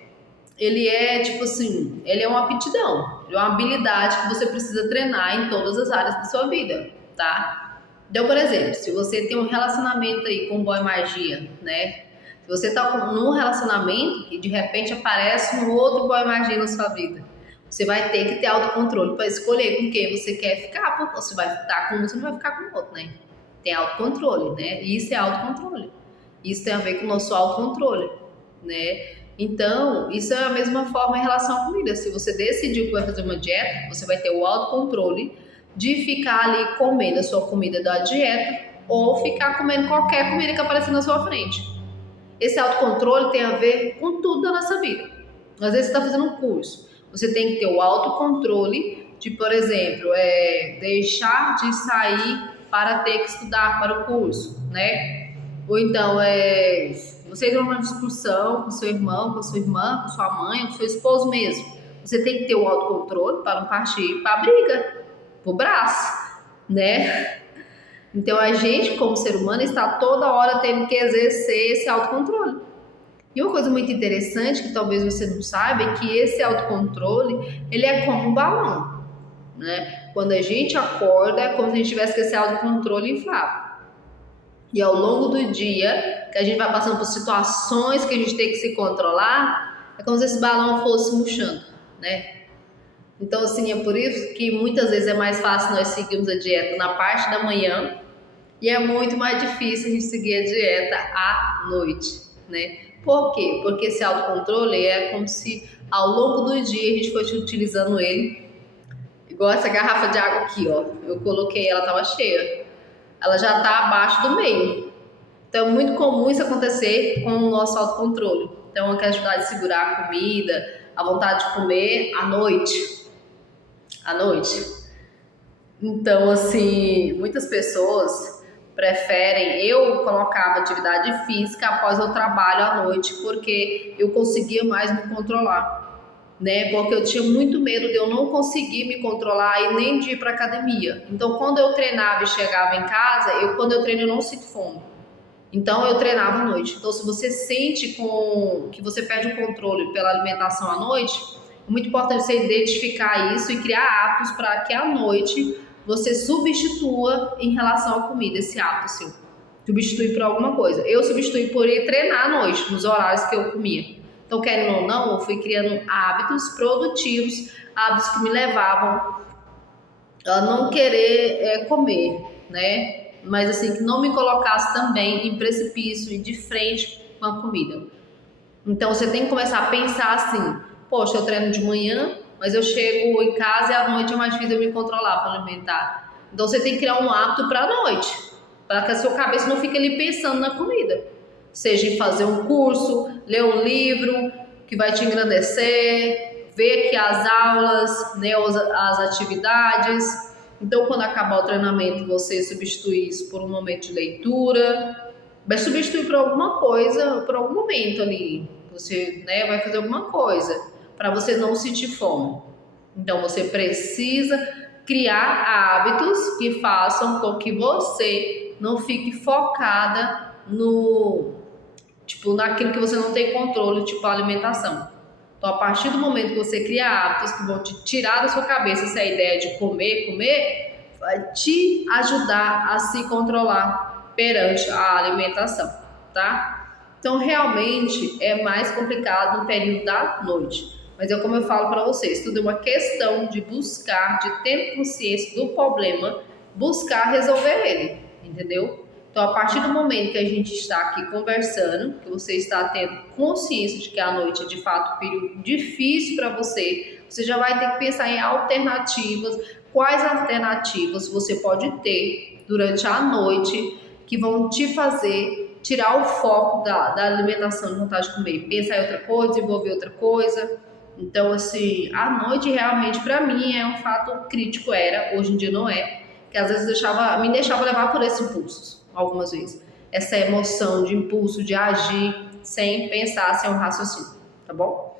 ele é tipo assim, ele é uma aptidão, ele é uma habilidade que você precisa treinar em todas as áreas da sua vida, tá? Então, por exemplo, se você tem um relacionamento aí com um boy magia, né? Se você tá num relacionamento e de repente aparece um outro boy magia na sua vida, você vai ter que ter autocontrole para escolher com quem você quer ficar, porque você vai ficar com um, você não vai ficar com o outro, né? Tem autocontrole, né? Isso é autocontrole. Isso tem a ver com o nosso autocontrole, né? Então, isso é a mesma forma em relação à comida. Se você decidiu que vai fazer uma dieta, você vai ter o autocontrole de ficar ali comendo a sua comida da dieta ou ficar comendo qualquer comida que aparecer na sua frente. Esse autocontrole tem a ver com tudo da nossa vida. Às vezes você está fazendo um curso, você tem que ter o autocontrole de, por exemplo, deixar de sair para ter que estudar para o curso, né? Ou então, você entra numa discussão com seu irmão, com sua irmã, com sua mãe, com seu esposo mesmo. Você tem que ter o autocontrole para não partir para a briga, para o braço, né? Então, a gente, como ser humano, está toda hora tendo que exercer esse autocontrole. E uma coisa muito interessante, que talvez você não saiba, é que esse autocontrole, ele é como um balão, né? Quando a gente acorda, é como se a gente tivesse que esse autocontrole inflado. E ao longo do dia, que a gente vai passando por situações que a gente tem que se controlar, é como se esse balão fosse murchando, né? Então, assim, é por isso que muitas vezes é mais fácil nós seguirmos a dieta na parte da manhã e é muito mais difícil a gente seguir a dieta à noite, né? Por quê? Porque esse autocontrole é como se ao longo do dia a gente fosse utilizando ele, igual essa garrafa de água aqui, ó. Eu coloquei, ela tava cheia. Ela já tá abaixo do meio. Então é muito comum isso acontecer com o nosso autocontrole. Então a quantidade de segurar a comida, a vontade de comer à noite. À noite. Então, assim, muitas pessoas preferem, eu colocava atividade física após o trabalho à noite, porque eu conseguia mais me controlar, né? Porque eu tinha muito medo de eu não conseguir me controlar e nem de ir para academia. Então, quando eu treinava e chegava em casa, quando eu treino eu não sinto fome. Então, eu treinava à noite. Então, se você sente que você perde o controle pela alimentação à noite, é muito importante você identificar isso e criar hábitos para que à noite você substitua em relação à comida, esse hábito seu. Substitui por alguma coisa. Eu substituí por ir treinar à noite, nos horários que eu comia. Então, querendo ou não, eu fui criando hábitos produtivos, hábitos que me levavam a não querer comer, né? Mas assim, que não me colocasse também em precipício e de frente com a comida. Então, você tem que começar a pensar assim, poxa, eu treino de manhã, mas eu chego em casa e à noite é mais difícil eu me controlar para alimentar. Então você tem que criar um hábito para a noite, para que a sua cabeça não fique ali pensando na comida. Seja em fazer um curso, ler um livro que vai te engrandecer, ver aqui as aulas, né, as atividades. Então quando acabar o treinamento você substitui isso por um momento de leitura, vai substituir por alguma coisa, por algum momento ali. Você, né, vai fazer alguma coisa para você não sentir fome. Então você precisa criar hábitos que façam com que você não fique focada naquilo que você não tem controle, tipo a alimentação. Então a partir do momento que você cria hábitos que vão te tirar da sua cabeça essa ideia de comer, vai te ajudar a se controlar perante a alimentação, tá? Então realmente é mais complicado no período da noite. Mas como eu falo para vocês, tudo é uma questão de buscar, de ter consciência do problema, buscar resolver ele, entendeu? Então, a partir do momento que a gente está aqui conversando, que você está tendo consciência de que a noite é de fato um período difícil para você, você já vai ter que pensar em alternativas quais alternativas você pode ter durante a noite que vão te fazer tirar o foco da alimentação, de vontade de comer, pensar em outra coisa, desenvolver outra coisa. Então, assim, a noite realmente para mim é um fato crítico, hoje em dia não é, que às vezes me deixava levar por esses impulsos, algumas vezes. Essa emoção de impulso, de agir, sem pensar, sem um raciocínio, tá bom?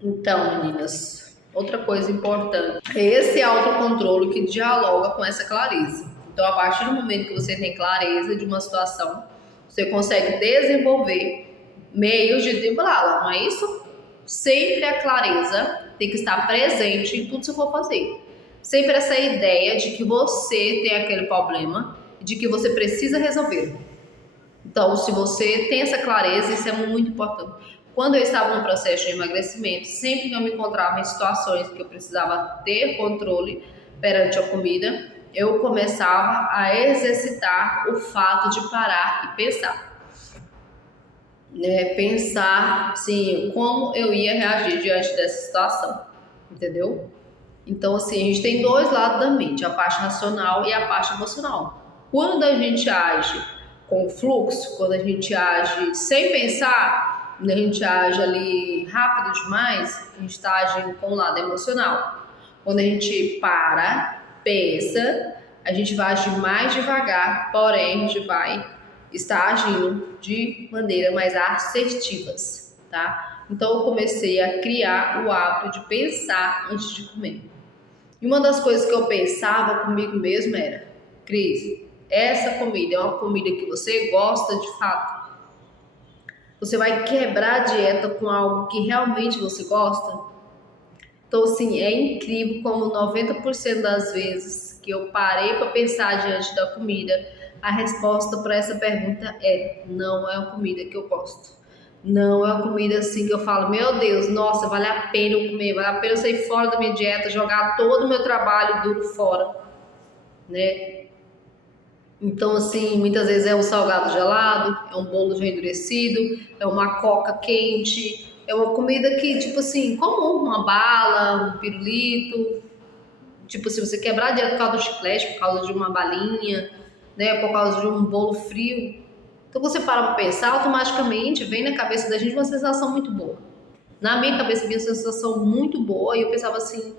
Então, meninas, outra coisa importante é esse autocontrole que dialoga com essa clareza. Então, a partir do momento que você tem clareza de uma situação, você consegue desenvolver meios de driblá-la, não é isso? Sempre a clareza tem que estar presente em tudo que você for fazer. Sempre essa ideia de que você tem aquele problema e de que você precisa resolver. Então, se você tem essa clareza, isso é muito importante. Quando eu estava no processo de emagrecimento, sempre que eu me encontrava em situações que eu precisava ter controle perante a comida, eu começava a exercitar o fato de parar e pensar. Pensar, sim, como eu ia reagir diante dessa situação, entendeu? Então, assim, a gente tem dois lados da mente, a parte racional e a parte emocional. Quando a gente age com fluxo, quando a gente age sem pensar, quando a gente age ali rápido demais, a gente está agindo com o lado emocional. Quando a gente para, pensa, a gente vai agir mais devagar, porém a gente vai estar agindo de maneira mais assertivas, tá? Então eu comecei a criar o hábito de pensar antes de comer. E uma das coisas que eu pensava comigo mesmo era: Cris, essa comida é uma comida que você gosta de fato? Você vai quebrar a dieta com algo que realmente você gosta? Então, assim, é incrível como 90% das vezes que eu parei para pensar diante da comida, a resposta para essa pergunta é: não é uma comida que eu gosto. Não é uma comida assim que eu falo, meu Deus, nossa, vale a pena eu comer, vale a pena eu sair fora da minha dieta, jogar todo o meu trabalho duro fora, né? Então, assim, muitas vezes é um salgado gelado, é um bolo já endurecido, é uma coca quente, é uma comida que, tipo assim, comum, uma bala, um pirulito. Tipo, se você quebrar a dieta por causa do chiclete, por causa de uma balinha, né, por causa de um bolo frio. Então, você para pra pensar, automaticamente vem na cabeça da gente uma sensação muito boa. Na minha cabeça vinha uma sensação muito boa e eu pensava assim: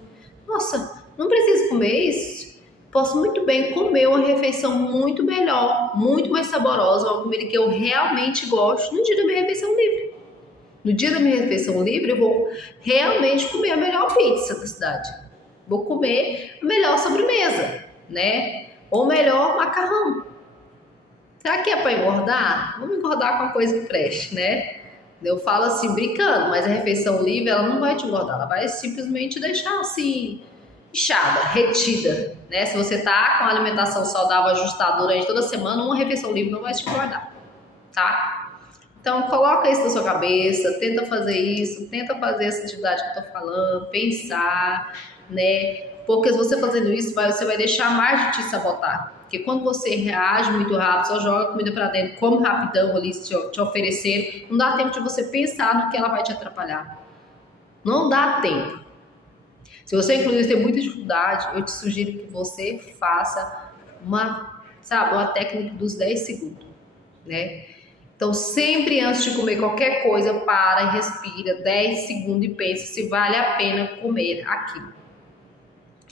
nossa, não preciso comer isso. Posso muito bem comer uma refeição muito melhor, muito mais saborosa, uma comida que eu realmente gosto no dia da minha refeição livre. No dia da minha refeição livre, eu vou realmente comer a melhor pizza da cidade. Vou comer a melhor sobremesa, né? Ou melhor macarrão. Será que é para engordar? Vamos engordar com uma coisa que preste, né? Eu falo assim, brincando, mas a refeição livre, ela não vai te engordar, ela vai simplesmente deixar assim, inchada, retida, né? Se você tá com a alimentação saudável ajustada durante toda a semana, uma refeição livre não vai te engordar, tá? Então, coloca isso na sua cabeça, tenta fazer isso, tenta fazer essa atividade que eu tô falando, pensar, né? Porque se você fazendo isso, você vai deixar mais de te sabotar. Porque quando você reage muito rápido, só joga comida pra dentro, come rapidão ali, te oferecer, não dá tempo de você pensar no que ela vai te atrapalhar. Não dá tempo. Se você, inclusive, tem muita dificuldade, eu te sugiro que você faça uma técnica dos 10 segundos, né? Então, sempre antes de comer qualquer coisa, para e respira 10 segundos e pensa se vale a pena comer aquilo.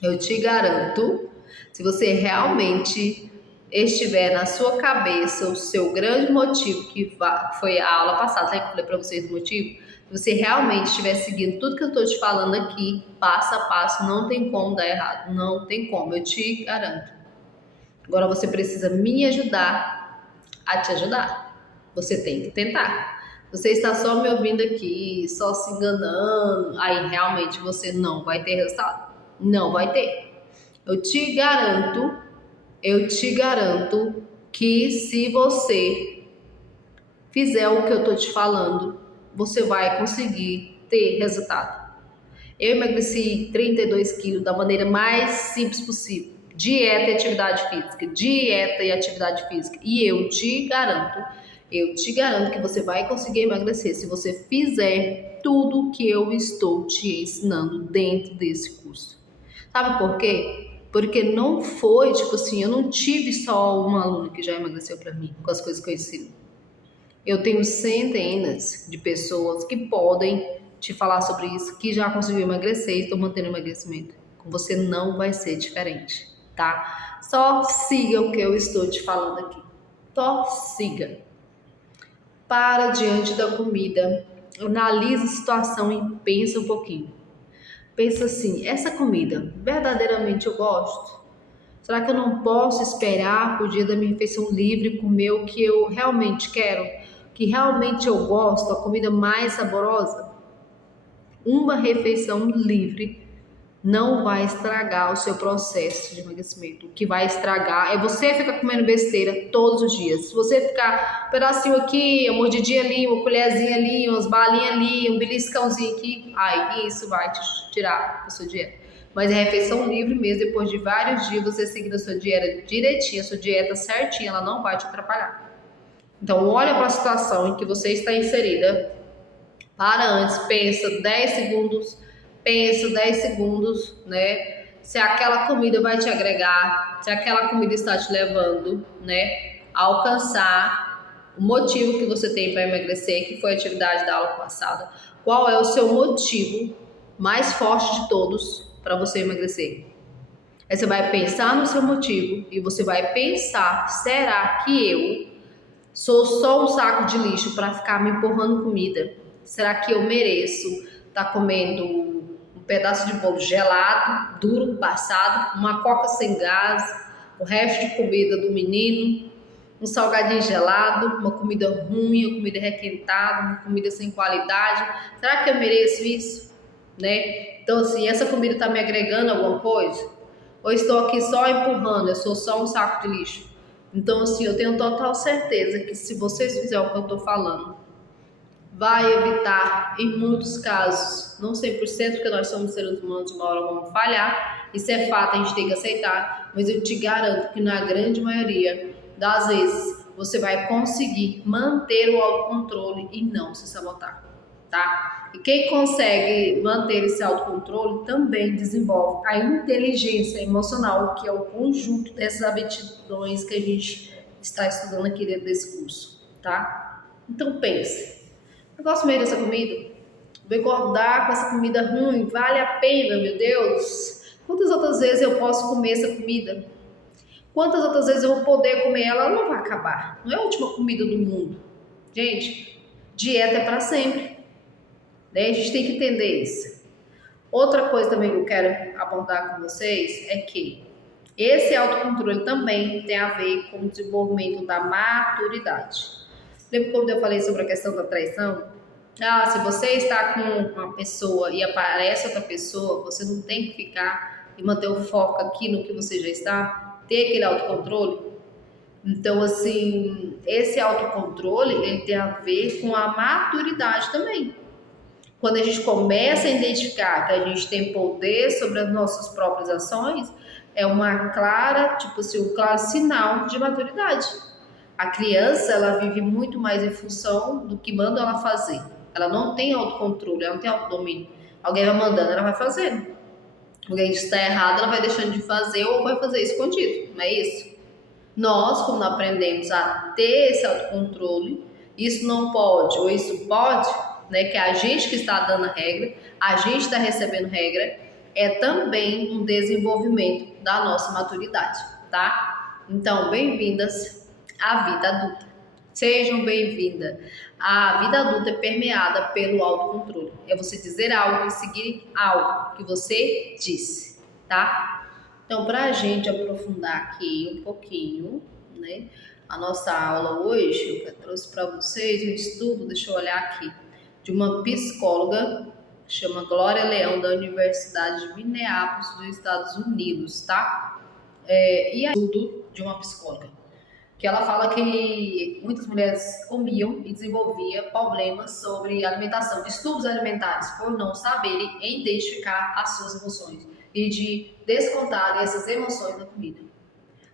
Eu te garanto, se você realmente estiver na sua cabeça o seu grande motivo, que foi a aula passada, né, que eu falei para vocês o motivo, se você realmente estiver seguindo tudo que eu estou te falando aqui, passo a passo, não tem como dar errado, não tem como, eu te garanto. Agora você precisa me ajudar a te ajudar. Você tem que tentar. Você está só me ouvindo aqui, só se enganando, aí realmente você não vai ter resultado. Não vai ter. Eu te garanto que se você fizer o que eu tô te falando, você vai conseguir ter resultado. Eu emagreci 32 quilos da maneira mais simples possível. Dieta e atividade física. Dieta e atividade física. E eu te garanto que você vai conseguir emagrecer se você fizer tudo que eu estou te ensinando dentro desse curso. Sabe por quê? Porque não foi, tipo assim, eu não tive só uma aluna que já emagreceu pra mim, com as coisas que eu ensino. Eu tenho centenas de pessoas que podem te falar sobre isso, que já conseguiu emagrecer e estão mantendo o emagrecimento. Com você não vai ser diferente, tá? Só siga o que eu estou te falando aqui. Só siga. Para diante da comida, analisa a situação e pensa um pouquinho. Pensa assim, essa comida, verdadeiramente eu gosto? Será que eu não posso esperar pro dia da minha refeição livre comer o que eu realmente quero? Que realmente eu gosto, a comida mais saborosa? Uma refeição livre não vai estragar o seu processo de emagrecimento. O que vai estragar é você ficar comendo besteira todos os dias. Se você ficar um pedacinho aqui, uma mordidinha ali, uma colherzinha ali, umas balinhas ali, um beliscãozinho aqui, aí isso vai te tirar da sua dieta. Mas é refeição livre mesmo, depois de vários dias você seguindo a sua dieta direitinha, a sua dieta certinha, ela não vai te atrapalhar. Então olha para a situação em que você está inserida, para antes, pensa 10 segundos, né? Se aquela comida vai te agregar, se aquela comida está te levando, né, a alcançar o motivo que você tem para emagrecer, que foi a atividade da aula passada. Qual é o seu motivo mais forte de todos para você emagrecer? Aí você vai pensar no seu motivo e você vai pensar, será que eu sou só um saco de lixo para ficar me empurrando comida? Será que eu mereço estar comendo um pedaço de bolo gelado, duro, passado, uma coca sem gás, o resto de comida do menino, um salgadinho gelado, uma comida ruim, uma comida requentada, uma comida sem qualidade? Será que eu mereço isso? Né? Então, assim, essa comida está me agregando alguma coisa? Ou estou aqui só empurrando, eu sou só um saco de lixo? Então, assim, eu tenho total certeza que se vocês fizerem o que eu estou falando, vai evitar, em muitos casos, não 100%, porque nós somos seres humanos, uma hora vamos falhar, isso é fato, a gente tem que aceitar, mas eu te garanto que na grande maioria das vezes, você vai conseguir manter o autocontrole e não se sabotar, tá? E quem consegue manter esse autocontrole também desenvolve a inteligência emocional, que é o conjunto dessas aptidões que a gente está estudando aqui dentro desse curso, tá? Então pense, eu gosto mesmo dessa comida? Vou engordar com essa comida ruim? Vale a pena, meu Deus? Quantas outras vezes eu posso comer essa comida? Quantas outras vezes eu vou poder comer ela? Ela não vai acabar. Não é a última comida do mundo. Gente, dieta é para sempre, né? A gente tem que entender isso. Outra coisa também que eu quero abordar com vocês é que esse autocontrole também tem a ver com o desenvolvimento da maturidade. Lembra quando eu falei sobre a questão da traição? Ah, se você está com uma pessoa e aparece outra pessoa, você não tem que ficar e manter o foco aqui no que você já está, ter aquele autocontrole. Então, assim, esse autocontrole, ele tem a ver com a maturidade também. Quando a gente começa a identificar que a gente tem poder sobre as nossas próprias ações, é uma clara, tipo assim, um claro sinal de maturidade. A criança, ela vive muito mais em função do que manda ela fazer. Ela não tem autocontrole, ela não tem autodomínio. Alguém vai mandando, ela vai fazendo. Alguém está errado, ela vai deixando de fazer ou vai fazer escondido, não é isso? Nós, quando aprendemos a ter esse autocontrole, isso não pode ou isso pode, né, que é a gente que está dando a regra, a gente está recebendo regra, é também um desenvolvimento da nossa maturidade, tá? Então, bem-vindas à vida adulta. Sejam bem-vindas. A vida adulta é permeada pelo autocontrole. É você dizer algo e seguir algo que você disse, tá? Então, para a gente aprofundar aqui um pouquinho, né, a nossa aula hoje, eu trouxe para vocês um estudo, deixa eu olhar aqui, de uma psicóloga, chama Glória Leão, da Universidade de Minneapolis, dos Estados Unidos, tá? E é estudo de uma psicóloga, que ela fala que muitas mulheres comiam e desenvolviam problemas sobre alimentação, distúrbios alimentares, por não saberem identificar as suas emoções e de descontarem essas emoções na comida.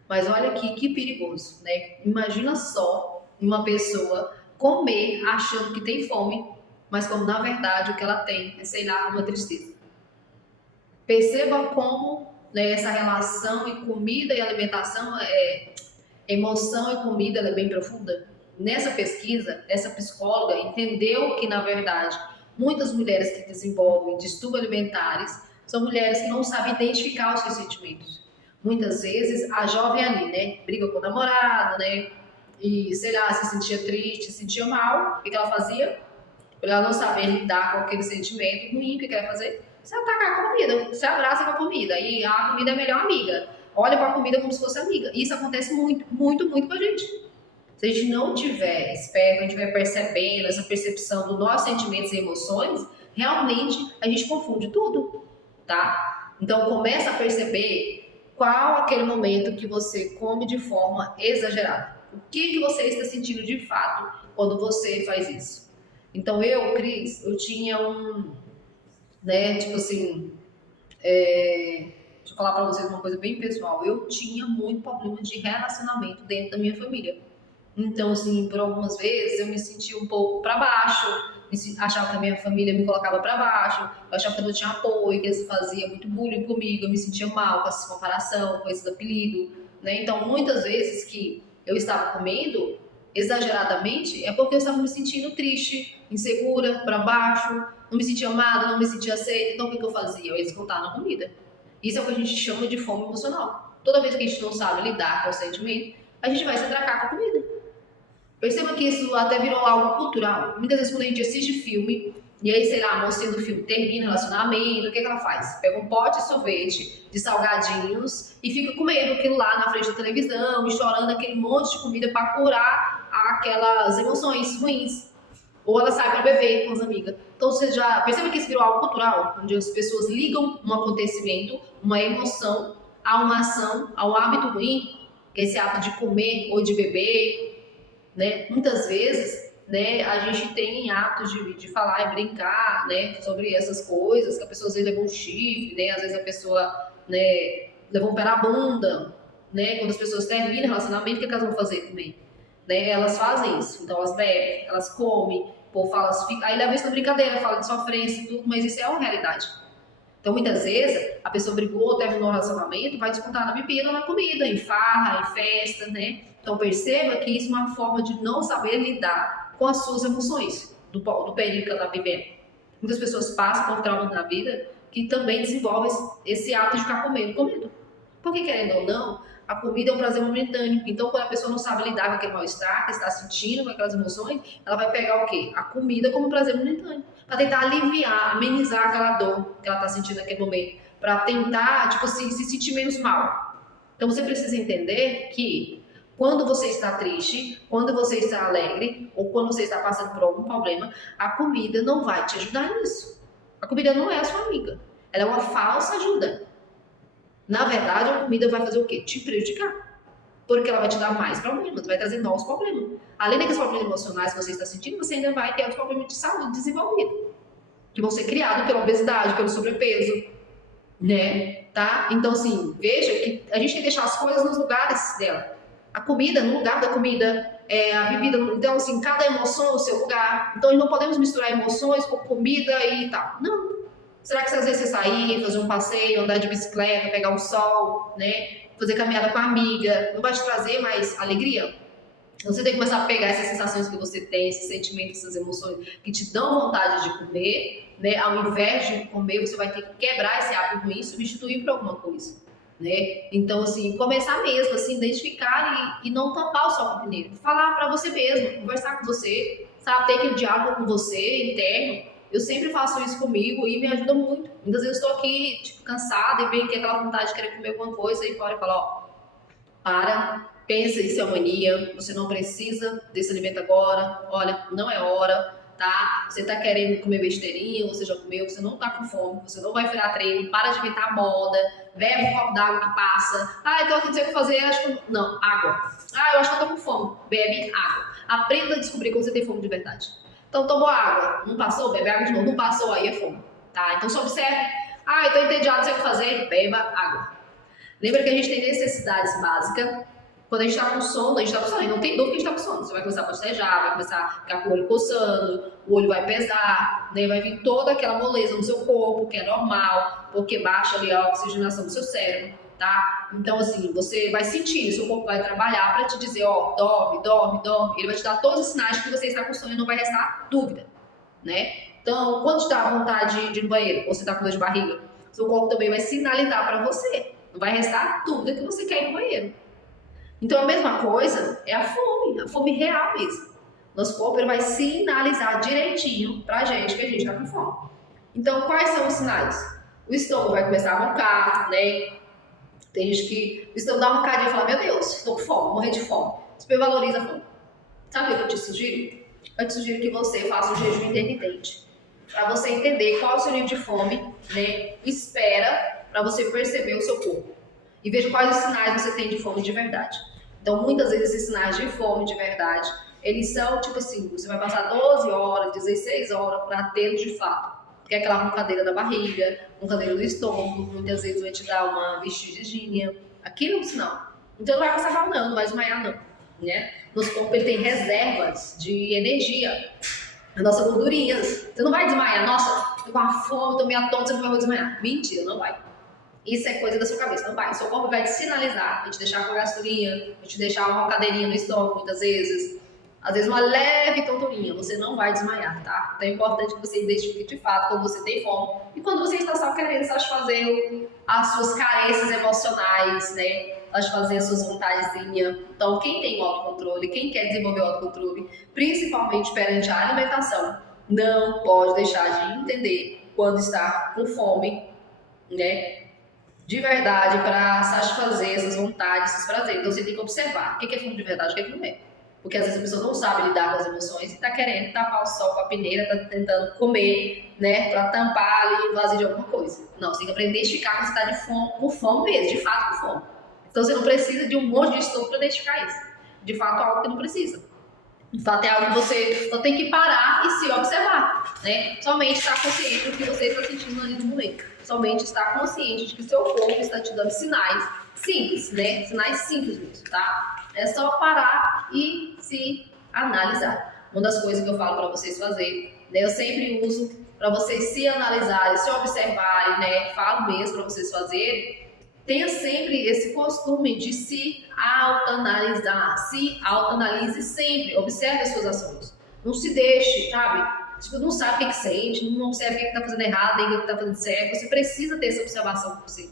Mas olha aqui que perigoso, né? Imagina só uma pessoa comer achando que tem fome, mas como na verdade o que ela tem é, sei lá, uma tristeza. Perceba como, né, essa relação e comida e alimentação, emoção e comida, ela é bem profunda. Nessa pesquisa, essa psicóloga entendeu que, na verdade, muitas mulheres que desenvolvem distúrbios alimentares são mulheres que não sabem identificar os seus sentimentos. Muitas vezes, a jovem ali, né, briga com o namorado, né, e, sei lá, se sentia triste, se sentia mal, o que ela fazia? Por ela não saber lidar com aquele sentimento ruim, o que ela ia fazer? Você atacar a comida, você abraça com a comida, e a comida é a melhor amiga. Olha para a comida como se fosse amiga. Isso acontece muito, muito, muito com a gente. Se a gente não tiver esperto, não tiver percebendo essa percepção dos nossos sentimentos e emoções, realmente a gente confunde tudo, tá? Então começa a perceber qual aquele momento que você come de forma exagerada. O que você está sentindo de fato quando você faz isso? Então Cris, eu tinha né, tipo assim, deixa eu falar pra vocês uma coisa bem pessoal. Eu tinha muito problema de relacionamento dentro da minha família. Então, assim, por algumas vezes eu me sentia um pouco pra baixo, achava que a minha família me colocava pra baixo, eu achava que eu não tinha apoio, que eles faziam muito bullying comigo, eu me sentia mal com essa comparação, com esse apelido, né? Então, muitas vezes que eu estava comendo exageradamente é porque eu estava me sentindo triste, insegura, pra baixo, não me sentia amada, não me sentia aceita. Então, o que eu fazia? Eu ia descontar na comida. Isso é o que a gente chama de fome emocional. Toda vez que a gente não sabe lidar com o sentimento, a gente vai se atracar com a comida. Perceba que isso até virou algo cultural. Muitas vezes quando a gente assiste filme, e aí, sei lá, a mocinha do filme termina o relacionamento, o que ela faz? Pega um pote de sorvete, de salgadinhos, e fica comendo aquilo lá na frente da televisão, e chorando aquele monte de comida para curar aquelas emoções ruins. Ou ela sai para beber com as amigas. Então você já percebe que isso virou algo cultural, onde as pessoas ligam um acontecimento, uma emoção, a uma ação, ao hábito ruim, que é esse hábito de comer ou de beber, né? Muitas vezes, né, a gente tem hábitos de falar e brincar, né, sobre essas coisas, que a pessoa às vezes levou um chifre, né, às vezes a pessoa, né, levou um pé na bunda, né, quando as pessoas terminam o relacionamento, o que elas vão fazer também? Né, elas fazem isso, então elas bebem, elas comem, o povo fala, aí leva isso na brincadeira, fala de sofrência e tudo, mas isso é uma realidade. Então muitas vezes a pessoa brigou, terminou o relacionamento, vai descontar na bebida ou na comida, em farra, em festa, né? Então perceba que isso é uma forma de não saber lidar com as suas emoções do período que ela está vivendo. Muitas pessoas passam por traumas na vida que também desenvolvem esse ato de ficar comendo. Porque querendo ou não, a comida é um prazer momentâneo. Então, quando a pessoa não sabe lidar com aquele mal-estar que está sentindo, com aquelas emoções, ela vai pegar o quê? A comida como um prazer momentâneo. Para tentar aliviar, amenizar aquela dor que ela está sentindo naquele momento. Para tentar, tipo assim, se sentir menos mal. Então, você precisa entender que quando você está triste, quando você está alegre, ou quando você está passando por algum problema, a comida não vai te ajudar nisso. A comida não é a sua amiga. Ela é uma falsa ajuda. Na verdade, a comida vai fazer o quê? Te prejudicar. Porque ela vai te dar mais problemas, vai trazer novos problemas. Além daqueles problemas emocionais que você está sentindo, você ainda vai ter outros problemas de saúde desenvolvidos. Que vão ser criados pela obesidade, pelo sobrepeso, né? Tá? Então, assim, veja que a gente tem que deixar as coisas nos lugares dela. A comida no lugar da comida, a bebida, então, assim, cada emoção no seu lugar. Então, não podemos misturar emoções com comida e tal. Não. Será que às vezes você sair, fazer um passeio, andar de bicicleta, pegar um sol, né? Fazer caminhada com a amiga, não vai te trazer mais alegria? Você tem que começar a pegar essas sensações que você tem, esses sentimentos, essas emoções que te dão vontade de comer, né? Ao invés de comer, você vai ter que quebrar esse hábito ruim e substituir por alguma coisa, né? Então, assim, começar mesmo, assim, identificar e não tampar o sol com o peneiro. Falar pra você mesmo, conversar com você, sabe? Ter aquele diálogo com você, interno. Eu sempre faço isso comigo e me ajuda muito. Muitas vezes eu estou aqui, tipo, cansada e vem aqui aquela vontade de querer comer alguma coisa e fora e falo, ó, para, pensa, isso é mania, você não precisa desse alimento agora, olha, não é hora, tá? Você tá querendo comer besteirinha, você já comeu, você não tá com fome, você não vai virar treino, para de inventar moda, bebe um copo d'água que passa. Ah, então aqui não sei o que fazer, acho que... Não, água. Ah, eu acho que eu tô com fome, bebe água. Aprenda a descobrir quando você tem fome de verdade. Então tomou água, não passou, bebe água de novo, não passou, aí é fome, tá? Então só observe, ah, eu tô entediado, não sei o que fazer, beba água. Lembra que a gente tem necessidades básicas Quando a gente tá com sono, a gente tá com sono, e não tem dúvida que a gente tá com sono. Você vai começar a bocejar, vai começar a ficar com o olho coçando, o olho vai pesar, né? Vai vir toda aquela moleza no seu corpo, que é normal, porque baixa ali a oxigenação do seu cérebro, tá? Então, assim, você vai sentir, seu corpo vai trabalhar pra te dizer, ó, dorme, dorme, dorme. Ele vai te dar todos os sinais de que você está com sono e não vai restar dúvida, né? Então, quando te dá vontade de ir no banheiro, ou você tá com dor de barriga, seu corpo também vai sinalizar pra você. Não vai restar dúvida que você quer ir no banheiro. Então a mesma coisa é a fome real mesmo. Nosso corpo ele vai sinalizar direitinho pra gente que a gente tá com fome. Então quais são os sinais? O estômago vai começar a roncar, né? Tem gente que o estômago dá uma roncadinha e fala, meu Deus, estou com fome, morrer de fome. Supervaloriza a fome. Sabe o que eu te sugiro? Eu te sugiro que você faça um jejum intermitente. Para você entender qual é o seu nível de fome, né? Espera para você perceber o seu corpo. E veja quais os sinais você tem de fome de verdade. Então, muitas vezes, esses sinais de fome de verdade, eles são tipo assim, você vai passar 12 horas, 16 horas para tê-los de fato. Porque é aquela roncadeira da barriga, roncadeira do estômago, muitas vezes vai te dar uma vestigidinha. Aquilo é um sinal. Então, não vai passar mal não vai desmaiar não. Né? Nosso corpo ele tem reservas de energia. A nossa gordurinha. Você não vai desmaiar. Nossa, tô com uma fome, tô meio tonta, você não vai desmaiar. Mentira, não vai. Isso é coisa da sua cabeça, não vai. O seu corpo vai te sinalizar, vai te deixar com gasturinha, vai te deixar uma cadeirinha no estômago muitas vezes. Às vezes uma leve tonturinha, você não vai desmaiar, tá? Então é importante que você identifique de fato quando você tem fome e quando você está só querendo satisfazer as suas carências emocionais, né? Satisfazer as suas vontadezinhas. Então quem tem autocontrole, quem quer desenvolver o autocontrole, principalmente perante a alimentação, não pode deixar de entender quando está com fome, né? De verdade, para satisfazer essas vontades, esses prazeres. Então você tem que observar o que é fome de verdade e o que não é. Porque às vezes a pessoa não sabe lidar com as emoções e tá querendo tapar o sol com a peneira, tá tentando comer, né, pra tampar ali o vazio de alguma coisa. Não, você tem que aprender a identificar quando você tá de fome, com fome mesmo, de fato com fome. Então você não precisa de um monte de estudo para identificar isso. De fato é algo que não precisa. De fato é algo que você só tem que parar e se observar, né? Somente estar consciente do que você está sentindo ali no momento. Somente estar consciente de que o seu corpo está te dando sinais simples, né? Sinais simples mesmo, tá? É só parar e se analisar. Uma das coisas que eu falo para vocês fazerem, né? Eu sempre uso para vocês se analisarem, se observarem, né? Falo mesmo para vocês fazerem. Tenha sempre esse costume de se autoanalisar, se autoanalise sempre, observe as suas ações. Não se deixe, sabe? Tipo, não sabe o que sente, não observa o que está fazendo errado, nem o que está fazendo certo. Você precisa ter essa observação por si.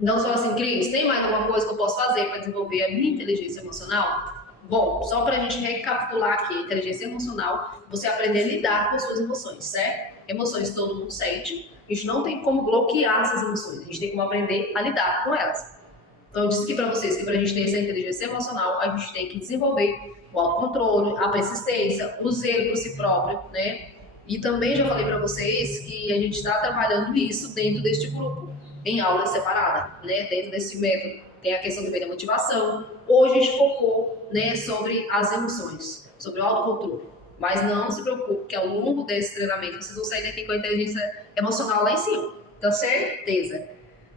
Então, só assim, Cris, tem mais alguma coisa que eu posso fazer para desenvolver a minha inteligência emocional? Bom, só para a gente recapitular aqui, a inteligência emocional, você aprender a lidar com suas emoções, certo? Emoções todo mundo sente, a gente não tem como bloquear essas emoções, a gente tem como aprender a lidar com elas. Então, eu disse aqui para vocês que para a gente ter essa inteligência emocional, a gente tem que desenvolver o autocontrole, a persistência, o zelo por si próprio, né? E também já falei para vocês que a gente está trabalhando isso dentro deste grupo, em aula separada, né? Dentro desse método tem a questão também da motivação. Hoje a gente focou, né, sobre as emoções, sobre o autocontrole. Mas não se preocupe, que ao longo desse treinamento vocês vão sair daqui com a inteligência emocional lá em cima. Então, certeza.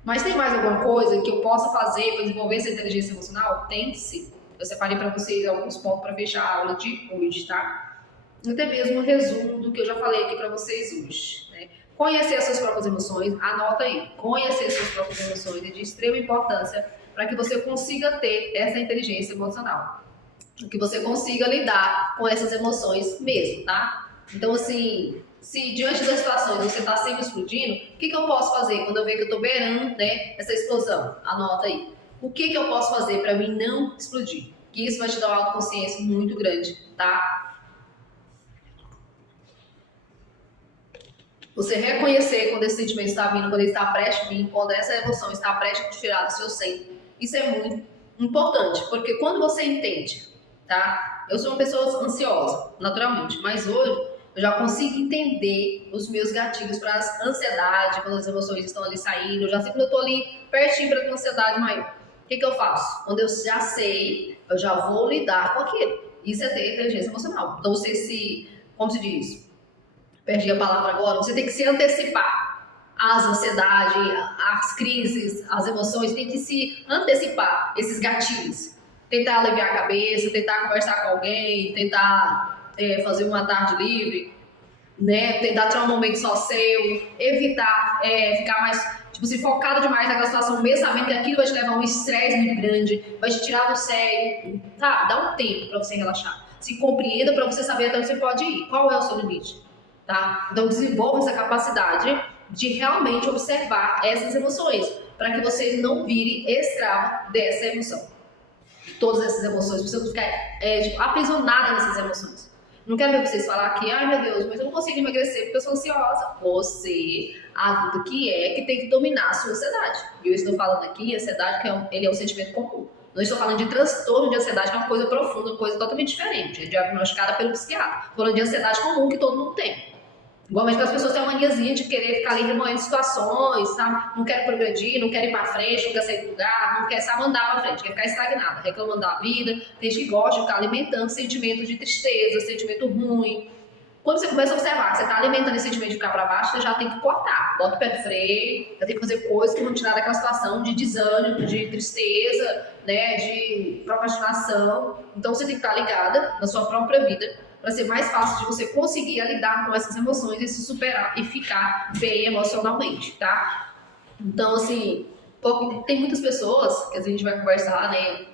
Mas tem mais alguma coisa que eu possa fazer para desenvolver essa inteligência emocional? Tem sim. Eu separei para vocês alguns pontos para fechar a aula de hoje, tá? Até mesmo um resumo do que eu já falei aqui para vocês hoje, né? Conhecer as suas próprias emoções, anota aí. Conhecer as suas próprias emoções é de extrema importância para que você consiga ter essa inteligência emocional. Que você consiga lidar com essas emoções mesmo, tá? Então, assim, se diante das situações você está sempre explodindo, o que eu posso fazer quando eu ver que eu estou beirando, né, essa explosão? Anota aí. O que eu posso fazer para mim não explodir? Que isso vai te dar uma autoconsciência muito grande, tá? Você reconhecer quando esse sentimento está vindo, quando ele está prestes a vir, quando essa emoção está prestes a tirar do seu centro. Isso é muito importante, porque quando você entende, tá? Eu sou uma pessoa ansiosa, naturalmente, mas hoje eu já consigo entender os meus gatilhos para a ansiedade, quando as emoções estão ali saindo. Eu já sei quando eu estou ali pertinho para ter uma ansiedade maior. O que eu faço? Quando eu já sei, eu já vou lidar com aquilo. Isso é ter inteligência emocional. Então você se, como se diz? Perdi a palavra agora. Você tem que se antecipar às ansiedades, às crises, às emoções. Tem que se antecipar esses gatilhos. tentar aliviar a cabeça, tentar conversar com alguém, tentar fazer uma tarde livre, né? Tentar tirar um momento só seu, evitar ficar mais, tipo, se focado demais naquela situação, mesmo sabendo que aquilo vai te levar a um estresse muito grande, vai te tirar do sério, tá? Dá um tempo pra você relaxar. Se compreenda pra você saber até onde você pode ir, qual é o seu limite, tá? Então desenvolva essa capacidade de realmente observar essas emoções, para que você não vire escravo dessa emoção. Todas essas emoções, você não ficar tipo, aprisionada nessas emoções. Não quero ver vocês falar aqui, ai meu Deus, mas eu não consigo emagrecer porque eu sou ansiosa. Você, adulto que tem que dominar a sua ansiedade. E eu estou falando aqui, ansiedade, que ele é um sentimento comum. Não estou falando de transtorno de ansiedade, que é uma coisa profunda, uma coisa totalmente diferente. É diagnosticada pelo psiquiatra. Estou falando de ansiedade comum que todo mundo tem. Igualmente que as pessoas têm uma maniazinha de querer ficar ali remoendo situações, sabe? Não quer progredir, não quer ir pra frente, não quer sair do lugar, não quer, sabe, andar pra frente, quer ficar estagnada, reclamando da vida. Tem gente que gosta de ficar alimentando sentimentos de tristeza, sentimento ruim. Quando você começa a observar que você está alimentando esse sentimento de ficar para baixo, você já tem que cortar. Bota o pé no freio, já tem que fazer coisas que vão tirar daquela situação de desânimo, de tristeza, né, de procrastinação. Então você tem que estar ligada na sua própria vida para ser mais fácil de você conseguir lidar com essas emoções e se superar e ficar bem emocionalmente, tá? Então, assim, tem muitas pessoas que a gente vai conversar, né,